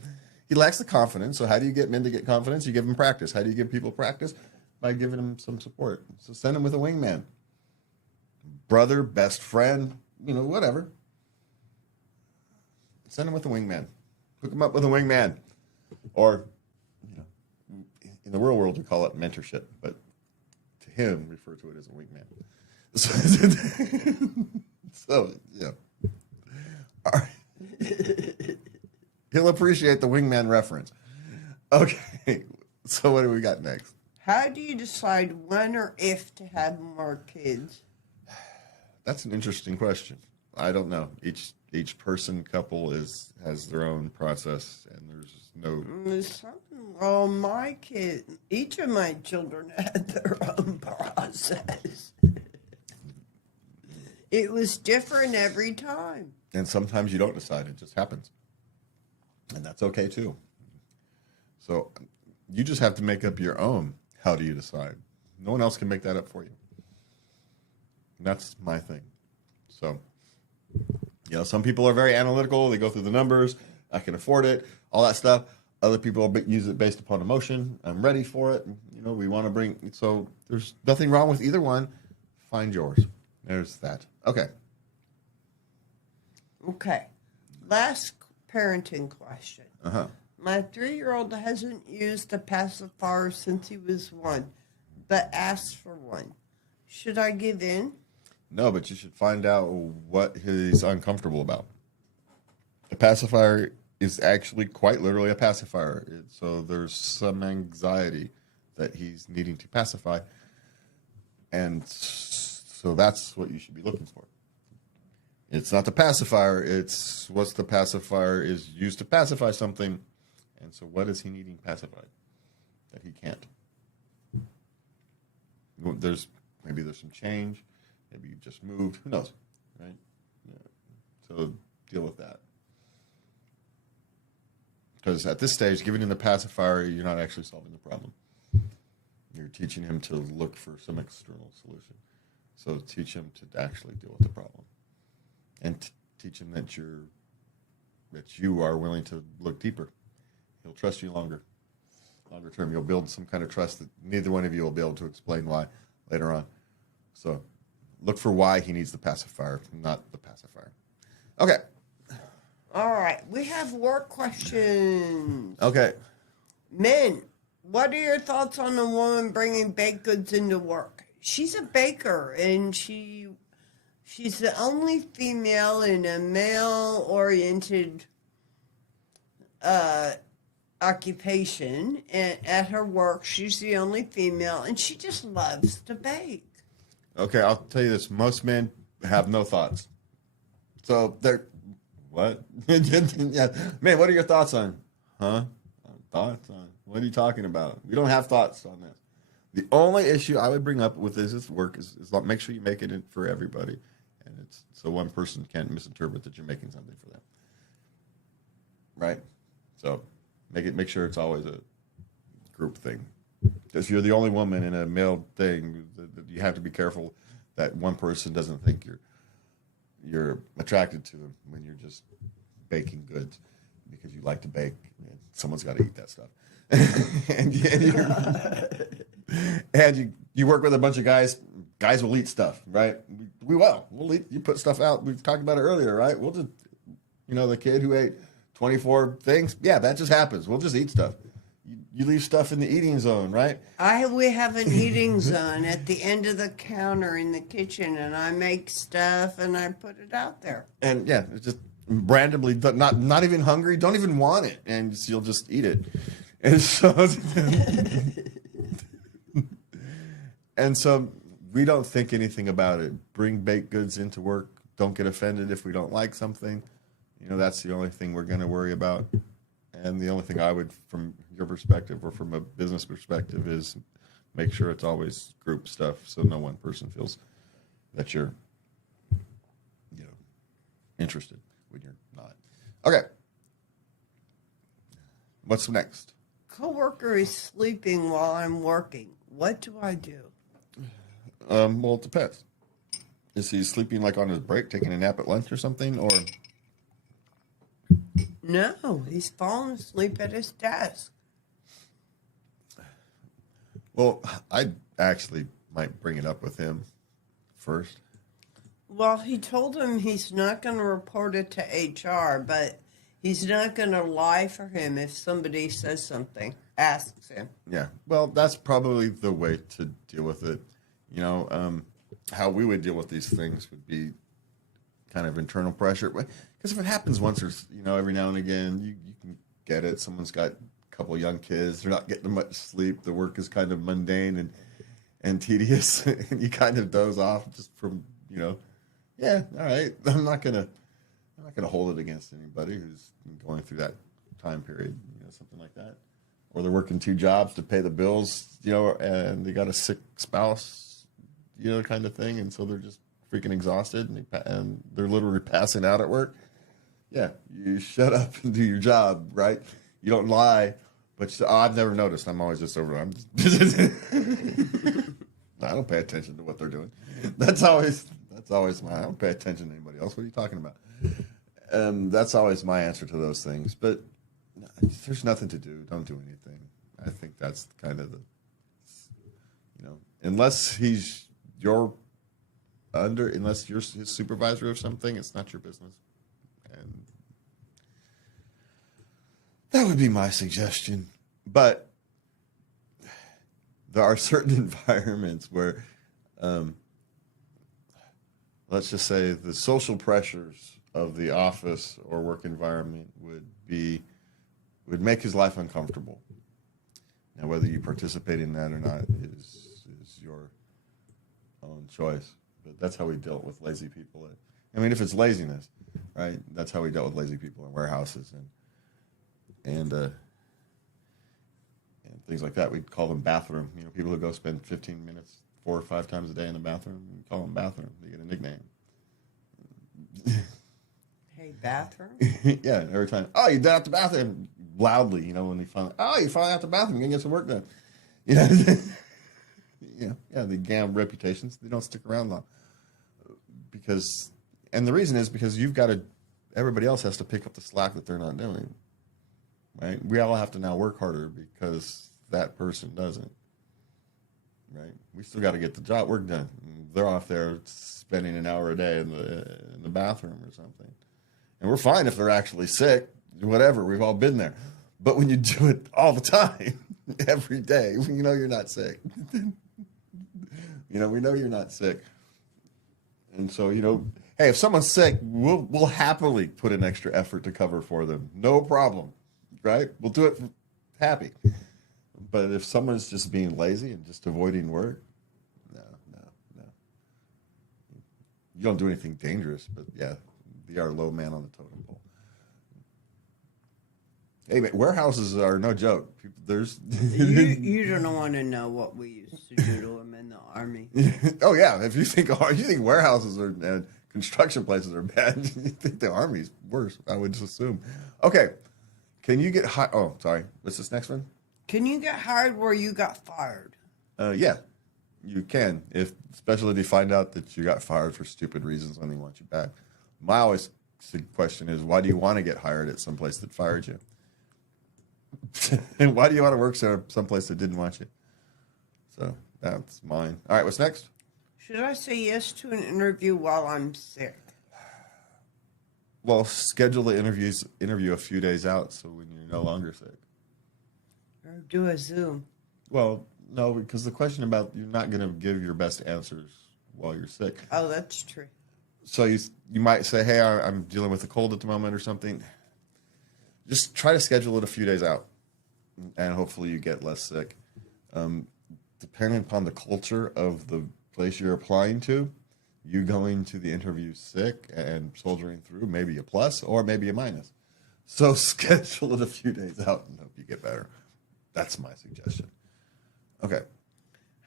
He lacks the confidence. So how do you get men to get confidence? You give them practice. How do you give people practice? By giving them some support. So send him with a wingman. Brother, best friend, whatever. Send him with a wingman. Hook him up with a wingman. Or, in the real world, we call it mentorship. But to him, refer to it as a wingman. So yeah. All right. He'll appreciate the wingman reference. Okay, so what do we got next? How do you decide when or if to have more kids? That's an interesting question. I don't know. Each couple has their own process, and there's no. Well, each of my children had their own process. It was different every time. And sometimes you don't decide. It just happens. And that's okay, too. So you just have to make up your own. How do you decide? No one else can make that up for you. And that's my thing. So, some people are very analytical. They go through the numbers. I can afford it, all that stuff. Other people use it based upon emotion. I'm ready for it. We want to bring. So there's nothing wrong with either one. Find yours. There's that. Okay. Okay. Last parenting question. Uh-huh. My 3-year-old hasn't used a pacifier since he was 1, but asked for one. Should I give in? No, but you should find out what he's uncomfortable about. A pacifier is actually quite literally a pacifier. So there's some anxiety that he's needing to pacify. And so that's what you should be looking for. It's not the pacifier. It's what's the pacifier is used to pacify something. And so what is he needing pacified that he can't? Maybe there's some change. Maybe you just moved. Who knows, right? Yeah. So deal with that. Because at this stage, giving him the pacifier, you're not actually solving the problem. You're teaching him to look for some external solution. So teach him to actually deal with the problem. And teach him that you are willing to look deeper. He'll trust you longer term. You'll build some kind of trust that neither one of you will be able to explain why later on. So look for why he needs the pacifier, not the pacifier. Okay. All right. We have work questions. Okay. Men, what are your thoughts on a woman bringing baked goods into work? She's a baker, and she's the only female in a male-oriented occupation. And at her work, she's the only female, and she just loves to bake. Okay, I'll tell you this. Most men have no thoughts. So they're, what? Yeah. Man, what are your thoughts on? Huh? Thoughts on? What are you talking about? We don't have thoughts on this. The only issue I would bring up with this work is make sure you make it for everybody. And it's so one person can't misinterpret that you're making something for them. Right? So make sure it's always a group thing. Because you're the only woman in a male thing, you have to be careful that one person doesn't think you're attracted to them when you're just baking goods because you like to bake. Someone's got to eat that stuff. and you work with a bunch of guys. Guys will eat stuff, right? We will. We'll eat. You put stuff out. We've talked about it earlier, right? We'll just, the kid who ate 24 things. Yeah, that just happens. We'll just eat stuff. You leave stuff in the eating zone, right? We have an eating zone at the end of the counter in the kitchen, and I make stuff and I put it out there. And yeah, it's just randomly, not even hungry, don't even want it, and you'll just eat it. And so we don't think anything about it. Bring baked goods into work. Don't get offended if we don't like something. That's the only thing we're going to worry about. And the only thing I would, from your perspective or from a business perspective, is make sure it's always group stuff so no one person feels that you're, interested when you're not. Okay. What's next? Coworker is sleeping while I'm working. What do I do? Well, it depends. Is he sleeping like on his break, taking a nap at lunch or something, or? No, he's fallen asleep at his desk. Well, I actually might bring it up with him first. Well, he told him he's not going to report it to HR, but he's not going to lie for him if somebody says something, asks him. Yeah, well, that's probably the way to deal with it. How we would deal with these things would be kind of internal pressure. Because if it happens once or, every now and again, you can get it. Someone's got a couple young kids. They're not getting much sleep. The work is kind of mundane and tedious. And you kind of doze off just from, yeah, all right. I'm not gonna hold it against anybody who's going through that time period, something like that. Or they're working 2 jobs to pay the bills, and they got a sick spouse, kind of thing. And so they're just freaking exhausted and they're literally passing out at work. Yeah, you shut up and do your job, right? You don't lie, but I've never noticed. I'm always just over. I don't pay attention to what they're doing. That's always my. I don't pay attention to anybody else. What are you talking about? That's always my answer to those things. But there's nothing to do. Don't do anything. I think that's kind of the, unless he's unless you're his supervisor or something, it's not your business. And that would be my suggestion. But there are certain environments where, let's just say the social pressures of the office or work environment would make his life uncomfortable. Now, whether you participate in that or not is your own choice. But that's how we dealt with lazy people. I mean, if it's laziness, right? That's how we dealt with lazy people in warehouses and things like that. We'd call them bathroom. People who go spend 15 minutes 4 or 5 times a day in the bathroom, we call them bathroom. They get a nickname. Hey, bathroom? Yeah, every time. Oh, you're down at the bathroom. Loudly, when they finally, you're finally out the bathroom. You're going to get some work done. The GAM reputations, they don't stick around long. And the reason is because everybody else has to pick up the slack that they're not doing. Right? We all have to now work harder because that person doesn't. Right? We still got to get the work done. They're off there spending an hour a day in the bathroom or something. And we're fine if they're actually sick, whatever. We've all been there. But when you do it all the time, every day, we know you're not sick. We know you're not sick. And so, hey, if someone's sick, we'll happily put an extra effort to cover for them. No problem. Right? We'll do it happy. But if someone's just being lazy and just avoiding work, no. You don't do anything dangerous, but yeah, they are low man on the totem pole. Hey, man, warehouses are no joke. You don't want to know what we used to do to them in the Army. Oh yeah, if you think warehouses and construction places are bad, you think the Army's worse. I would just assume. Okay, can you get hired? Oh, sorry. What's this next one? Can you get hired where you got fired? Yeah, you can. Especially if you find out that you got fired for stupid reasons when they want you back. My always question is, why do you want to get hired at some place that fired you? And why do you want to work someplace that didn't want you? So that's mine. All right, what's next? Should I say yes to an interview while I'm sick? Well, schedule the interview a few days out so when you're no longer sick. Or do a Zoom? Well, no, because the question about you're not going to give your best answers while you're sick. Oh, that's true. So you might say, hey, I'm dealing with a cold at the moment or something. Just try to schedule it a few days out, and hopefully you get less sick. Depending upon the culture of the place you're applying to, you going to the interview sick and soldiering through, maybe a plus or maybe a minus. So schedule it a few days out and hope you get better. That's my suggestion. Okay.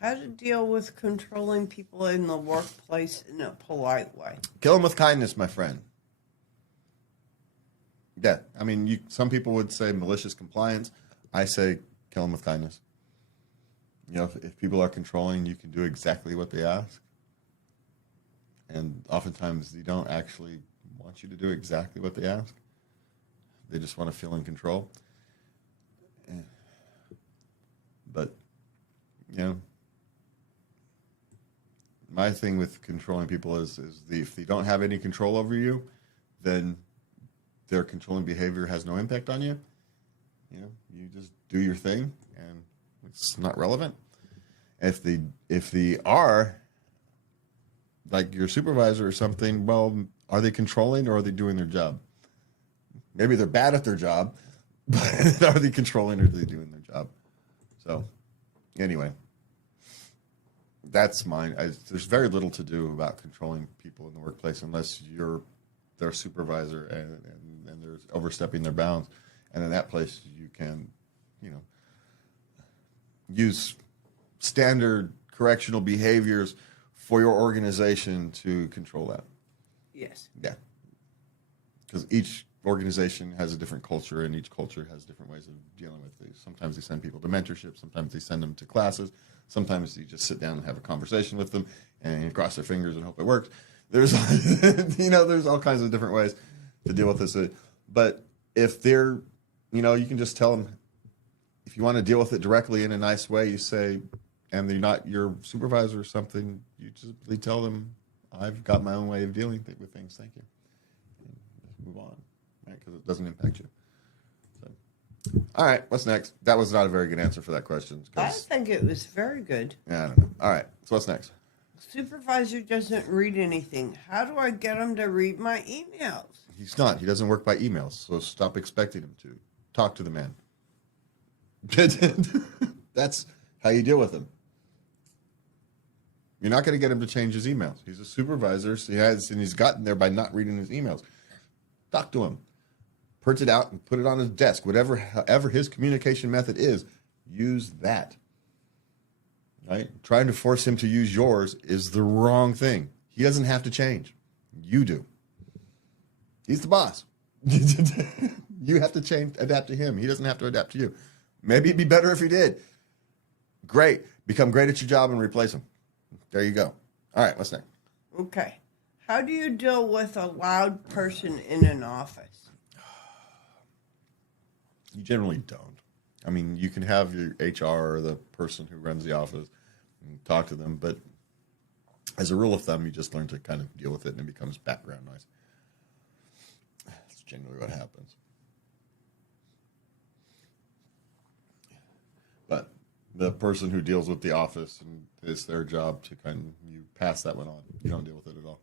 How to deal with controlling people in the workplace in a polite way. Kill them with kindness, my friend. Yeah, I mean, some people would say malicious compliance. I say kill them with kindness. If people are controlling, you can do exactly what they ask. And oftentimes, they don't actually want you to do exactly what they ask. They just want to feel in control. But, my thing with controlling people is if they don't have any control over you, then their controlling behavior has no impact on you. You just do your thing, and it's not relevant. If they are like your supervisor or something, well, are they controlling or are they doing their job? Maybe they're bad at their job, but are they controlling or are they doing their job? So, anyway, that's mine. There's very little to do about controlling people in the workplace unless you're their supervisor and they're overstepping their bounds. And in that place, you can, use standard correctional behaviors for your organization to control that. Yes. Yeah. Because each organization has a different culture, and each culture has different ways of dealing with these. Sometimes they send people to mentorship. Sometimes they send them to classes. Sometimes you just sit down and have a conversation with them and cross their fingers and hope it works. There's, there's all kinds of different ways to deal with this. But if they're, you can just tell them, if you want to deal with it directly in a nice way, you say, and they're not your supervisor or something, you simply tell them, I've got my own way of dealing with things. Thank you. And just move on, right? Because it doesn't impact you. So, all right, what's next? That was not a very good answer for that question. I think it was very good. Yeah, I don't know. All right, so what's next? Supervisor doesn't read anything. How do I get him to read my emails? He's not. He doesn't work by emails, so stop expecting him to. Talk to the man. That's how you deal with him. You're not going to get him to change his emails. He's a supervisor, so he's gotten there by not reading his emails. Talk to him. Print it out and put it on his desk. However his communication method is, use that. Right? Trying to force him to use yours is the wrong thing. He doesn't have to change. You do. He's the boss. You have to change, adapt to him. He doesn't have to adapt to you. Maybe it'd be better if he did. Great. Become great at your job and replace him. There you go. All right, what's next? Okay. How do you deal with a loud person in an office? You generally don't. I mean, you can have your HR or the person who runs the office and talk to them, but as a rule of thumb, you just learn to kind of deal with it and it becomes background noise. That's generally what happens. But the person who deals with the office, and it's their job to you pass that one on. You don't deal with it at all.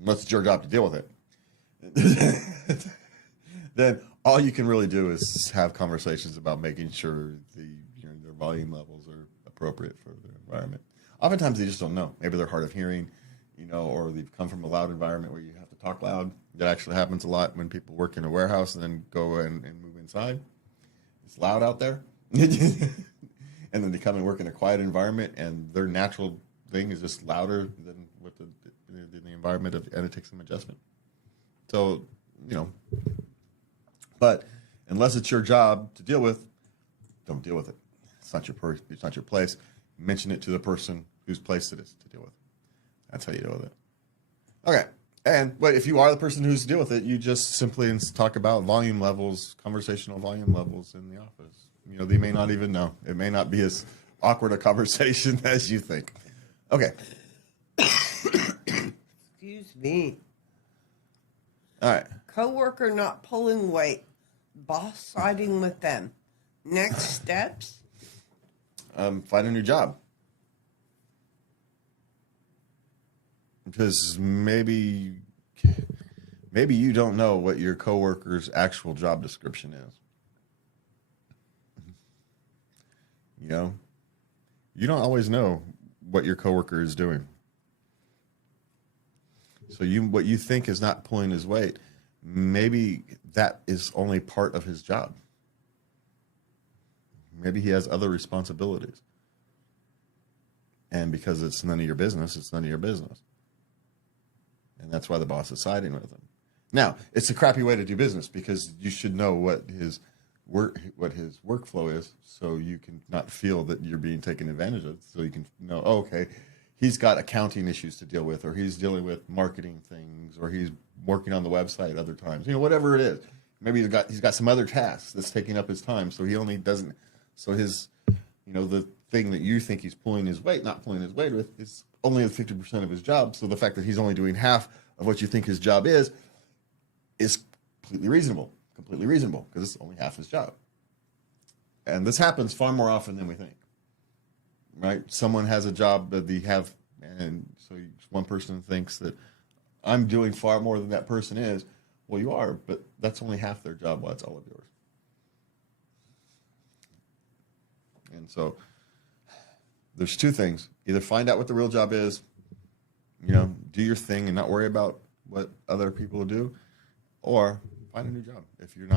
Unless it's your job to deal with it. Then all you can really do is have conversations about making sure their volume levels are appropriate for their environment. Oftentimes they just don't know. Maybe they're hard of hearing, or they've come from a loud environment where you have to talk loud. That actually happens a lot when people work in a warehouse and then go and move inside. It's loud out there. And then they come and work in a quiet environment, and their natural thing is just louder than what the environment and it takes some adjustment. So, but unless it's your job to deal with, don't deal with it. It's not your place. Mention it to the person whose place it is to deal with. That's how you deal with it. Okay. But if you are the person who's to deal with it, you just simply talk about volume levels, conversational volume levels in the office. They may not even know. It may not be as awkward a conversation as you think. Okay. Excuse me. All right. Coworker not pulling weight. Boss siding with them. Next steps? Find a new job. Because maybe you don't know what your coworker's actual job description is. You don't always know what your coworker is doing. So what you think is not pulling his weight, maybe that is only part of his job. Maybe he has other responsibilities. And because it's none of your business, it's none of your business. And that's why the boss is siding with him. Now, it's a crappy way to do business because you should know what his workflow is, so you can not feel that you're being taken advantage of. So you can know, okay, he's got accounting issues to deal with, or he's dealing with marketing things, or he's working on the website other times. Whatever it is. Maybe he's got some other tasks that's taking up his time, so he only doesn't. So his, the thing that you think he's not pulling his weight with, is only 50% of his job. So the fact that he's only doing half of what you think his job is completely reasonable, because it's only half his job. And this happens far more often than we think, right? Someone has a job that they have, and so one person thinks that I'm doing far more than that person is. Well, you are, but that's only half their job while it's all of yours. And so there's two things. Either find out what the real job is, do your thing and not worry about what other people do, or find a new job if your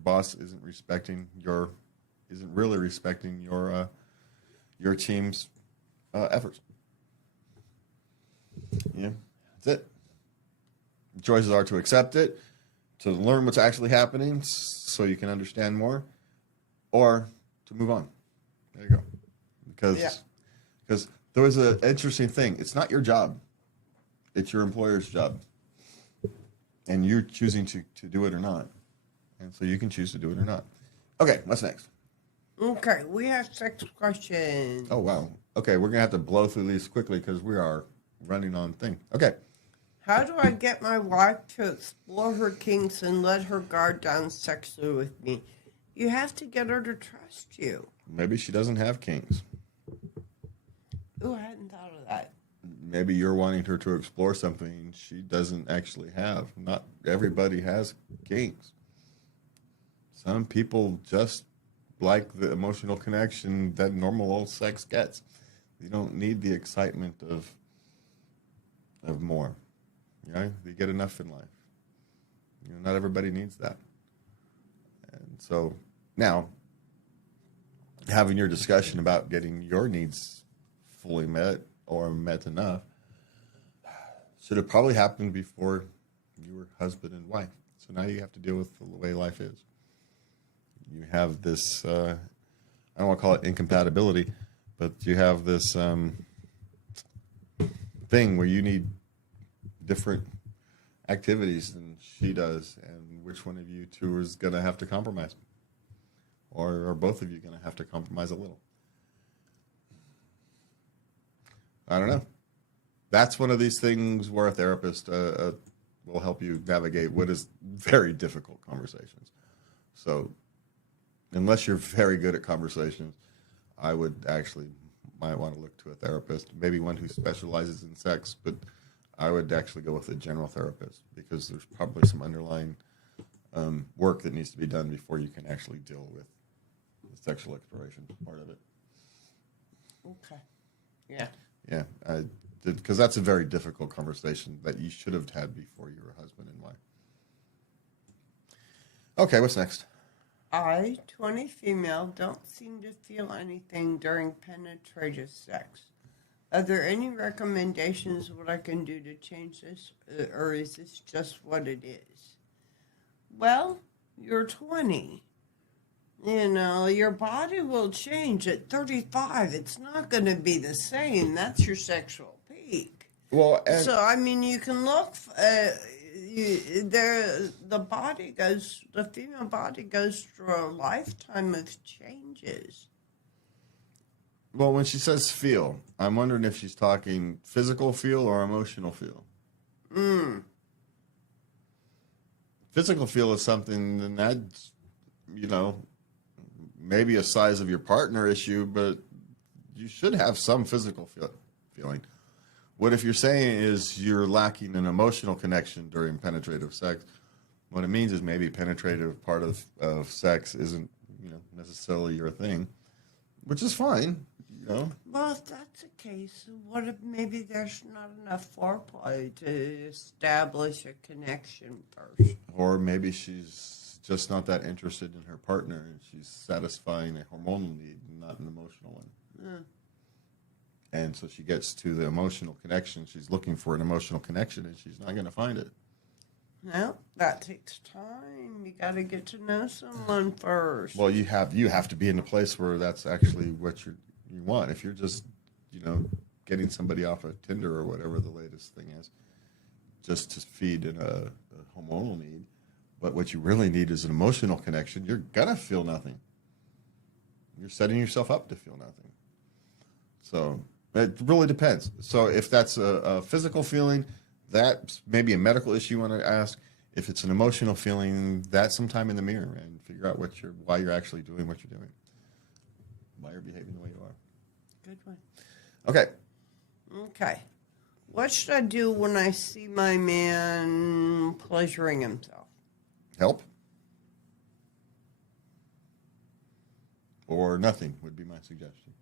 boss isn't really respecting your team's efforts. That's it. choices are to accept it, to learn what's actually happening so you can understand more, or to move on. There you go. Because there was an interesting thing. It's not your job. It's your employer's job. And you're choosing to do it or not. And so you can choose to do it or not. Okay, what's next? Okay, we have 6 questions. Oh, wow. Okay, we're going to have to blow through these quickly because we are running on thing. Okay. How do I get my wife to explore her kinks and let her guard down sexually with me? You have to get her to trust you. Maybe she doesn't have kinks. Ooh, I hadn't thought of that. Maybe you're wanting her to explore something she doesn't actually have. Not everybody has kinks. Some people just like the emotional connection that normal old sex gets. You don't need the excitement of more. You know, you get enough in life. You know, not everybody needs that. And so now, having your discussion about getting your needs fully met or met enough should have probably happened before you were husband and wife. So now you have to deal with the way life is. You have this, I don't want to call it incompatibility, but you have this thing where you need different activities than she does, and which one of you two is going to have to compromise? Or are both of you going to have to compromise a little? I don't know. That's one of these things where a therapist will help you navigate what is very difficult conversations. So unless you're very good at conversations, I would actually might want to look to a therapist, maybe one who specializes in sex, but I would actually go with a general therapist because there's probably some underlying work that needs to be done before you can actually deal with the sexual exploration part of it. Okay. Yeah. Yeah, because that's a very difficult conversation that you should have had before you were husband and wife. Okay, what's next? I, 20 female, don't seem to feel anything during penetrative sex. Are there any recommendations what I can do to change this, or is this just what it is? Well, you're 20. You know, your body will change at 35. It's not going to be the same. That's your sexual peak. Well, So, I mean, you can look, the female body goes through a lifetime of changes. well, when she says feel, I'm wondering if she's talking physical feel or emotional feel. Physical feel is something, and that's, you know, maybe a size of your partner issue, but you should have some physical feeling. What if you're saying is you're lacking an emotional connection during penetrative sex? What it means is maybe penetrative part of sex isn't, you know, necessarily your thing, which is fine, you know. Well, if that's the case, what if maybe there's not enough foreplay to establish a connection first? Or maybe she's just not that interested in her partner and she's satisfying a hormonal need, not an emotional one. And so she gets to the emotional connection. She's looking for an emotional connection and she's not going to find it. No, that takes time. You got to get to know someone first. Well, you have to be in a place where that's actually what you want. If you're just, you know, getting somebody off of Tinder or whatever the latest thing is, just to feed in a hormonal need, but what you really need is an emotional connection, you're going to feel nothing. You're setting yourself up to feel nothing. So it really depends. So if that's a physical feeling, that's maybe a medical issue you want to ask. If it's an emotional feeling, that's sometime in the mirror and figure out why you're actually doing what you're doing, why you're behaving the way you are. Good one. Okay. Okay. What should I do when I see my man pleasuring himself? Help. Or nothing would be my suggestion.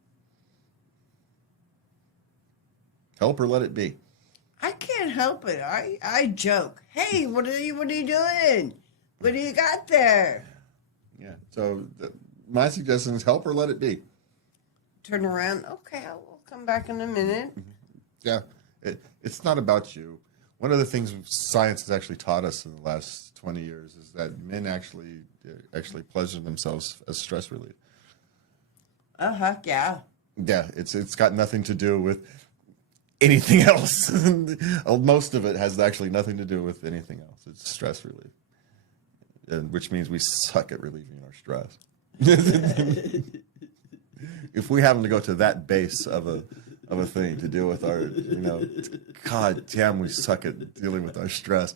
Help or let it be. I can't help it. I joke. Hey, what are you doing? What do you got there? Yeah. So my suggestion is help or let it be. Turn around. Okay, I will come back in a minute. Yeah. It's not about you. one of the things science has actually taught us in the last 20 years is that men actually pleasure themselves as stress relief. Heck yeah. Yeah, it's got nothing to do with anything else. Most of it has actually nothing to do with anything else. It's stress relief, which means we suck at relieving our stress. If we happen to go to that base of a thing to deal with our, God damn, we suck at dealing with our stress.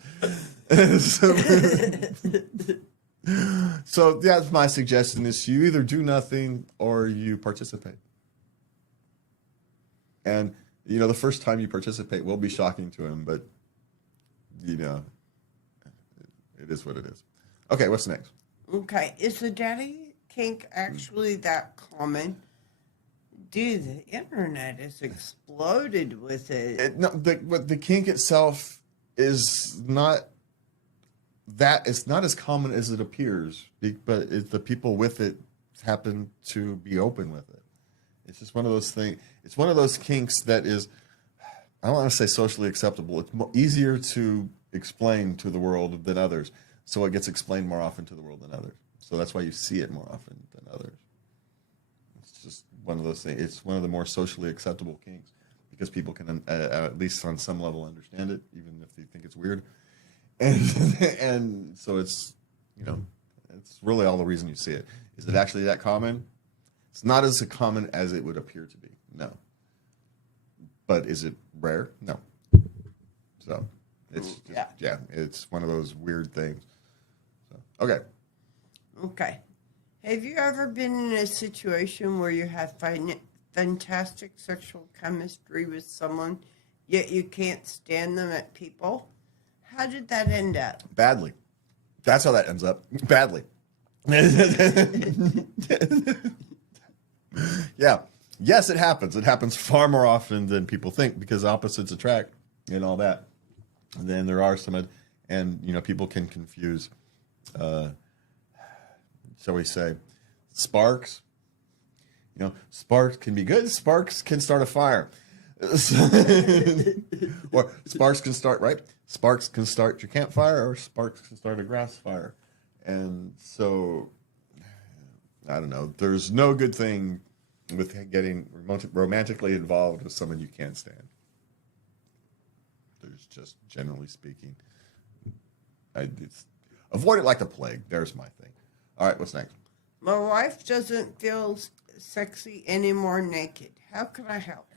So that's my suggestion: is you either do nothing or you participate. And the first time you participate will be shocking to him, but it is what it is. Okay, what's next? Okay, is the daddy kink actually that common? Dude, the internet has exploded with it. The kink itself is not that. It's not as common as it appears, but the people with it happen to be open with it. It's just one of those things. It's one of those kinks that is, I don't want to say socially acceptable. It's easier to explain to the world than others. So it gets explained more often to the world than others. So that's why you see it more often than others. It's just one of those things. It's one of the more socially acceptable kinks because people can, at least on some level, understand it, even if they think it's weird. And so it's really all the reason you see it. Is it actually that common? It's not as common as it would appear to be. No. But is it rare? No. So it's it's one of those weird things. So, okay. Okay. Have you ever been in a situation where you had fantastic sexual chemistry with someone, yet you can't stand them at people? How did that end up? Badly. That's how that ends up. Badly. Yeah. Yes, it happens. It happens far more often than people think because opposites attract and all that. And then there are some, and people can confuse, shall we say, sparks. Sparks can be good. Sparks can start a fire. Or sparks can start, right? Sparks can start your campfire, or sparks can start a grass fire. And so, I don't know. There's no good thing with getting romantically involved with someone you can't stand. There's just, generally speaking, avoid it like the plague. There's my thing. All right, what's next? My wife doesn't sexy anymore naked. How can I help?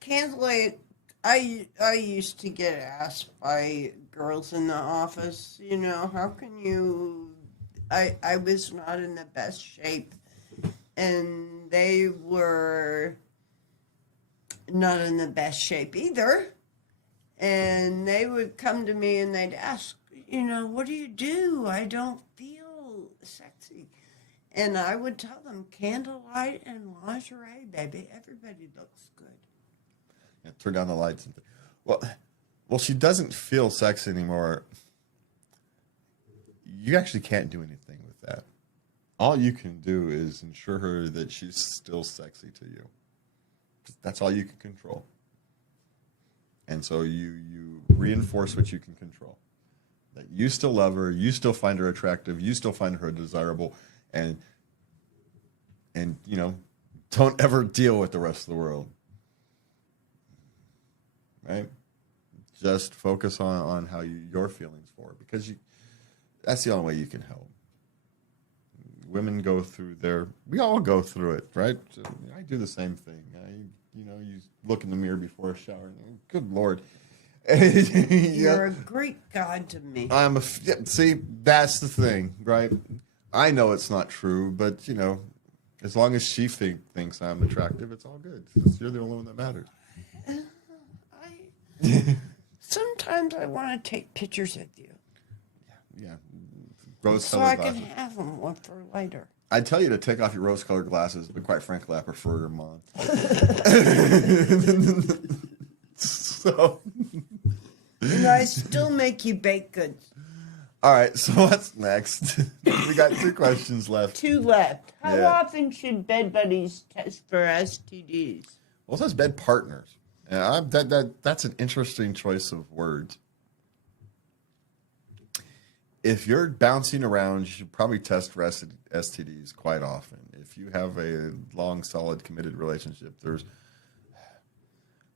Candidly, I used to get asked by girls in the office, how can you... I was not in the best shape, and they were not in the best shape either. And they would come to me and they'd ask, what do you do? I don't feel sexy. And I would tell them, candlelight and lingerie, baby. Everybody looks good. Yeah, turn down the lights. Well, she doesn't feel sexy anymore. You actually can't do anything with that. All you can do is ensure her that she's still sexy to you. That's all you can control. And so you reinforce what you can control. That you still love her, you still find her attractive, you still find her desirable, and don't ever deal with the rest of the world. Right? Just focus on how your feelings for her, because that's the only way you can help. Women go through we all go through it, right? I do the same thing. You look in the mirror before a shower. Good Lord. You're a Greek god to me. See, that's the thing, right? I know it's not true, but, as long as she thinks I'm attractive, it's all good. You're the only one that matters. Sometimes I want to take pictures of you. Yeah. Rose-colored so I glasses. can have them one for later. I'd tell you to take off your rose-colored glasses, but quite frankly, I prefer your mom. So, I still make you baked goods. all right. So what's next? We got 2 questions left. 2 left. How Yeah. often should bed buddies test for STDs? Well, it says bed partners, Yeah, that's an interesting choice of words. If you're bouncing around, you should probably test for STDs quite often. If you have a long, solid, committed relationship,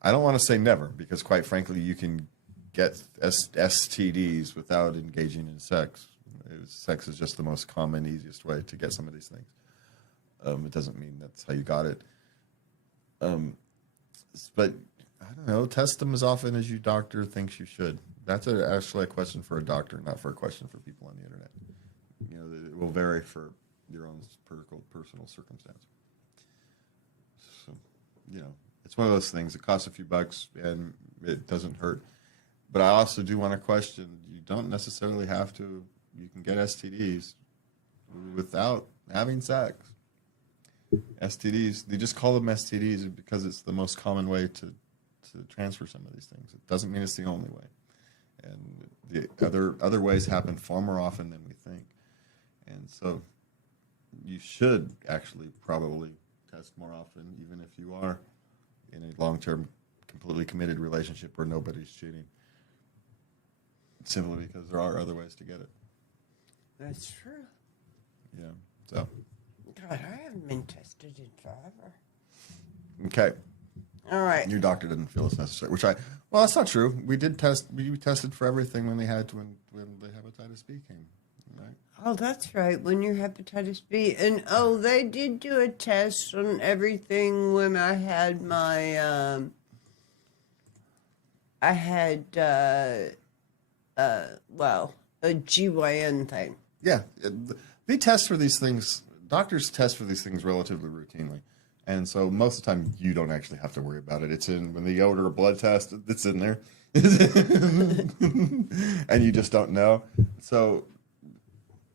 I don't want to say never, because quite frankly, you can get STDs without engaging in sex. Sex is just the most common, easiest way to get some of these things. It doesn't mean that's how you got it. But I don't know, test them as often as your doctor thinks you should. That's actually a question for a doctor, not for a question for people on the internet. You know, it will vary for your own personal circumstance. So, you know, it's one of those things. It costs a few bucks and it doesn't hurt. But I also do want to question, you don't necessarily have to, you can get STDs without having sex. STDs, they just call them STDs because it's the most common way to transfer some of these things. It doesn't mean it's the only way. And the other ways happen far more often than we think. And so you should actually probably test more often, even if you are in a long-term, completely committed relationship where nobody's cheating. Simply because there are other ways to get it. That's true. Yeah. So. God, I haven't been tested in forever. Okay. All right. Your doctor didn't feel it's necessary, well, that's not true. We did test. We tested for everything when the hepatitis B came, right? Oh, that's right. When you're hepatitis B, and they did do a test on everything when I had my a GYN thing. Yeah, they test for these things. Doctors test for these things relatively routinely. And so most of the time, you don't actually have to worry about it. It's when they order a blood test, it's in there. And you just don't know. So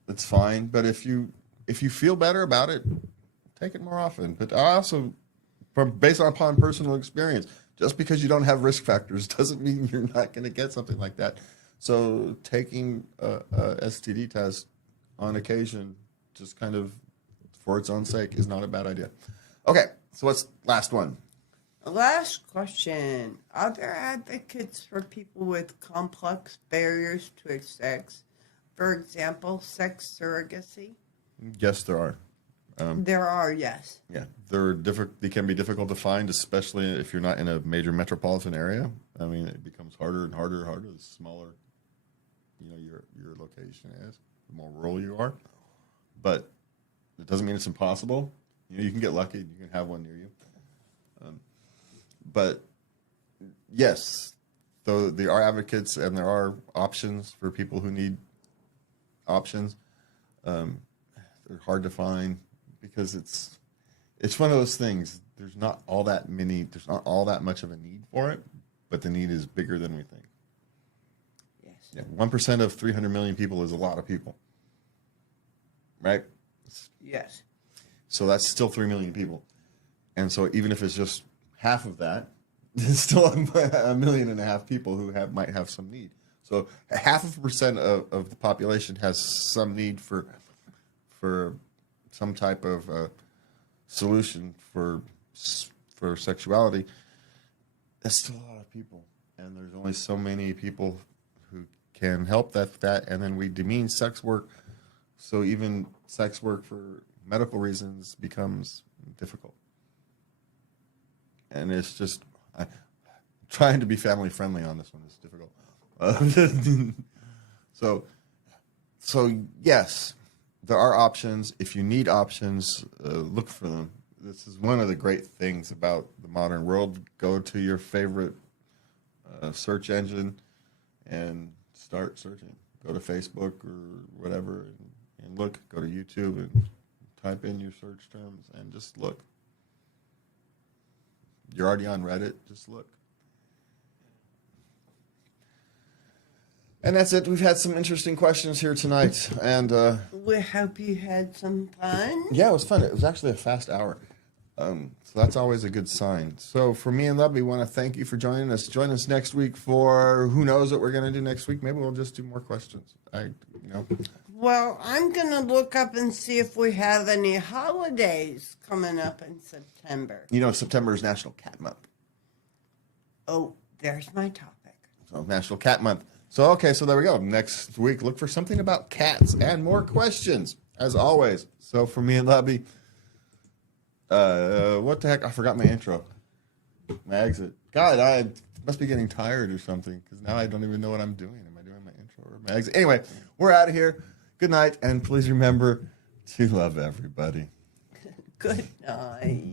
it's fine. But if you feel better about it, take it more often. But I also, based upon personal experience, just because you don't have risk factors doesn't mean you're not going to get something like that. So taking a STD test on occasion, just kind of for its own sake, is not a bad idea. Okay, so what's last one? Last question. Are there advocates for people with complex barriers to sex? For example, sex surrogacy? Yes, there are. There are, yes. Yeah, they can be difficult to find, especially if you're not in a major metropolitan area. I mean, it becomes harder and harder and harder the smaller, your location is, the more rural you are. But it doesn't mean it's impossible. You can get lucky. You can have one near you. But yes, though there are advocates and there are options for people who need options. They're hard to find because it's one of those things. There's not all that much of a need for it, but the need is bigger than we think. Yes. Yeah, 1% of 300 million people is a lot of people, right? Yes. So that's still 3 million people. And so even if it's just half of that, it's still 1.5 million people who might have some need. So 0.5% of the population has some need for some type of solution for sexuality. That's still a lot of people. And there's only so many people who can help that. And then we demean sex work. So even sex work for medical reasons becomes difficult. And it's just trying to be family friendly on this one is difficult. So yes, there are options. If you need options, look for them. This is one of the great things about the modern world. Go to your favorite search engine and start searching. Go to Facebook or whatever and look. Go to YouTube and type in your search terms and just look. You're already on Reddit, just look. And that's it. We've had some interesting questions here tonight. And we hope you had some fun. Yeah, it was fun. It was actually a fast hour. So that's always a good sign. So for me and Lub, we want to thank you for joining us. Join us next week for who knows what we're going to do next week. Maybe we'll just do more questions. Well, I'm going to look up and see if we have any holidays coming up in September. September is National Cat Month. Oh, there's my topic. So National Cat Month. So, okay, so there we go. Next week, look for something about cats and more questions, as always. So for me and Lubby, what the heck? I forgot my intro. My exit. God, I must be getting tired or something, because now I don't even know what I'm doing. Am I doing my intro or my exit? Anyway, we're out of here. Good night, and please remember to love everybody. Good night.